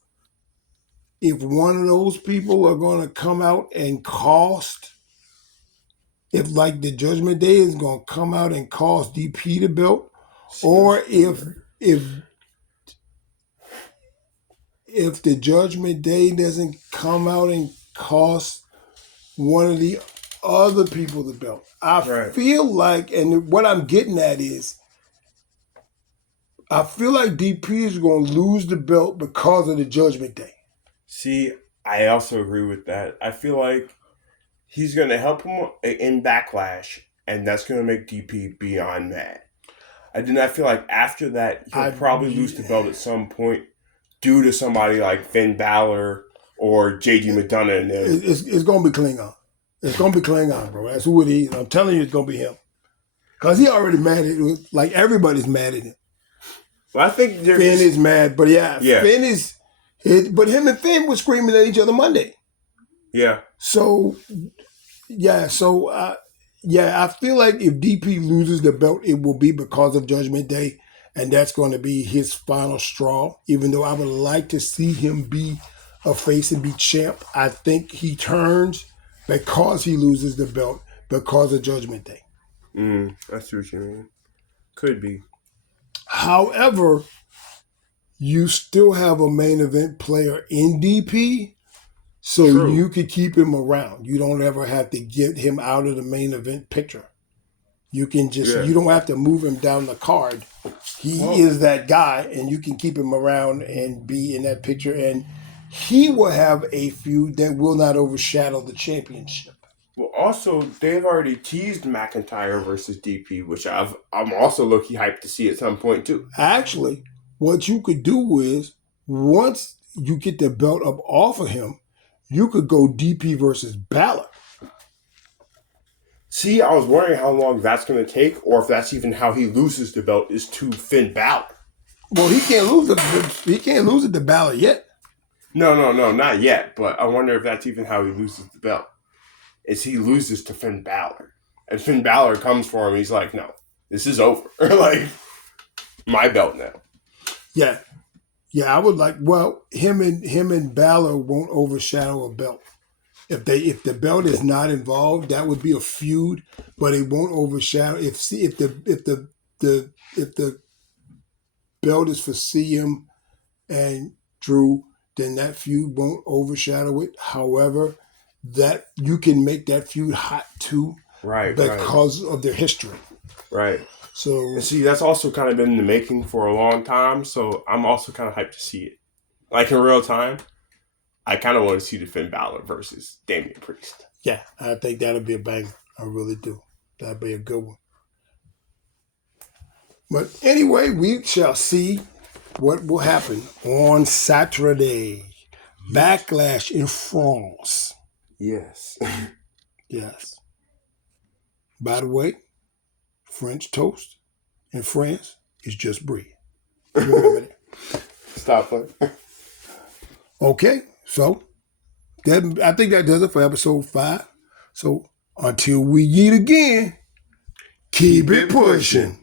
if one of those people are going to come out and cost, if like the Judgment Day is going to come out and cost DP the belt, or if the Judgment Day doesn't come out and cost one of the other people the belt. I feel like, and what I'm getting at is, I feel like DP is going to lose the belt because of the Judgment Day. See, I also agree with that. I feel like he's going to help him in Backlash, and that's going to make DP beyond mad. And then I feel like after that, he'll probably lose the belt at some point due to somebody like Finn Balor or JD McDonough. It's going to be Klingon. It's gonna be Klingon, bro. That's who it is. I'm telling you, it's gonna be him. Cause he already mad at it. Like everybody's mad at him. Well, I think Finn is mad, but yeah, Finn is. But him and Finn were screaming at each other Monday. Yeah. So, yeah. So, I feel like if DP loses the belt, it will be because of Judgment Day, and that's going to be his final straw. Even though I would like to see him be a face and be champ, I think he turns because he loses the belt because of Judgment Day. I see what you mean. Could be. However, you still have a main event player in DP, so True. You could keep him around. You don't ever have to get him out of the main event picture. You can just, you don't have to move him down the card. He is that guy, and you can keep him around and be in that picture, and he will have a feud that will not overshadow the championship. Well, also, they've already teased McIntyre versus DP, which I'm also low-key hyped to see at some point, too. Actually, what you could do is, once you get the belt up off of him, you could go DP versus Balor. See, I was wondering how long that's going to take, or if that's even how he loses the belt is to Finn Balor. Well, he can't lose it to Balor yet. No, not yet. But I wonder if that's even how he loses the belt. Is he loses to Finn Balor, and Finn Balor comes for him. He's like, "No, this is over. Like my belt now." Yeah. I would like. Well, him and Balor won't overshadow a belt. If the belt is not involved, that would be a feud, but it won't overshadow. If the belt is for CM and Drew, then that feud won't overshadow it. However, that you can make that feud hot too, right? Because of their history, right? So, and see, that's also kind of been in the making for a long time. So I'm also kind of hyped to see it, like in real time. I kind of want to see the Finn Balor versus Damian Priest. Yeah, I think that'll be a banger. I really do. That'll be a good one. But anyway, we shall see what will happen on Saturday. Backlash in France. Yes. Yes. By the way, French toast in France is just brie. Remember that. Stop it. Okay, so I think that does it for episode 5. So until we eat again, keep it pushing.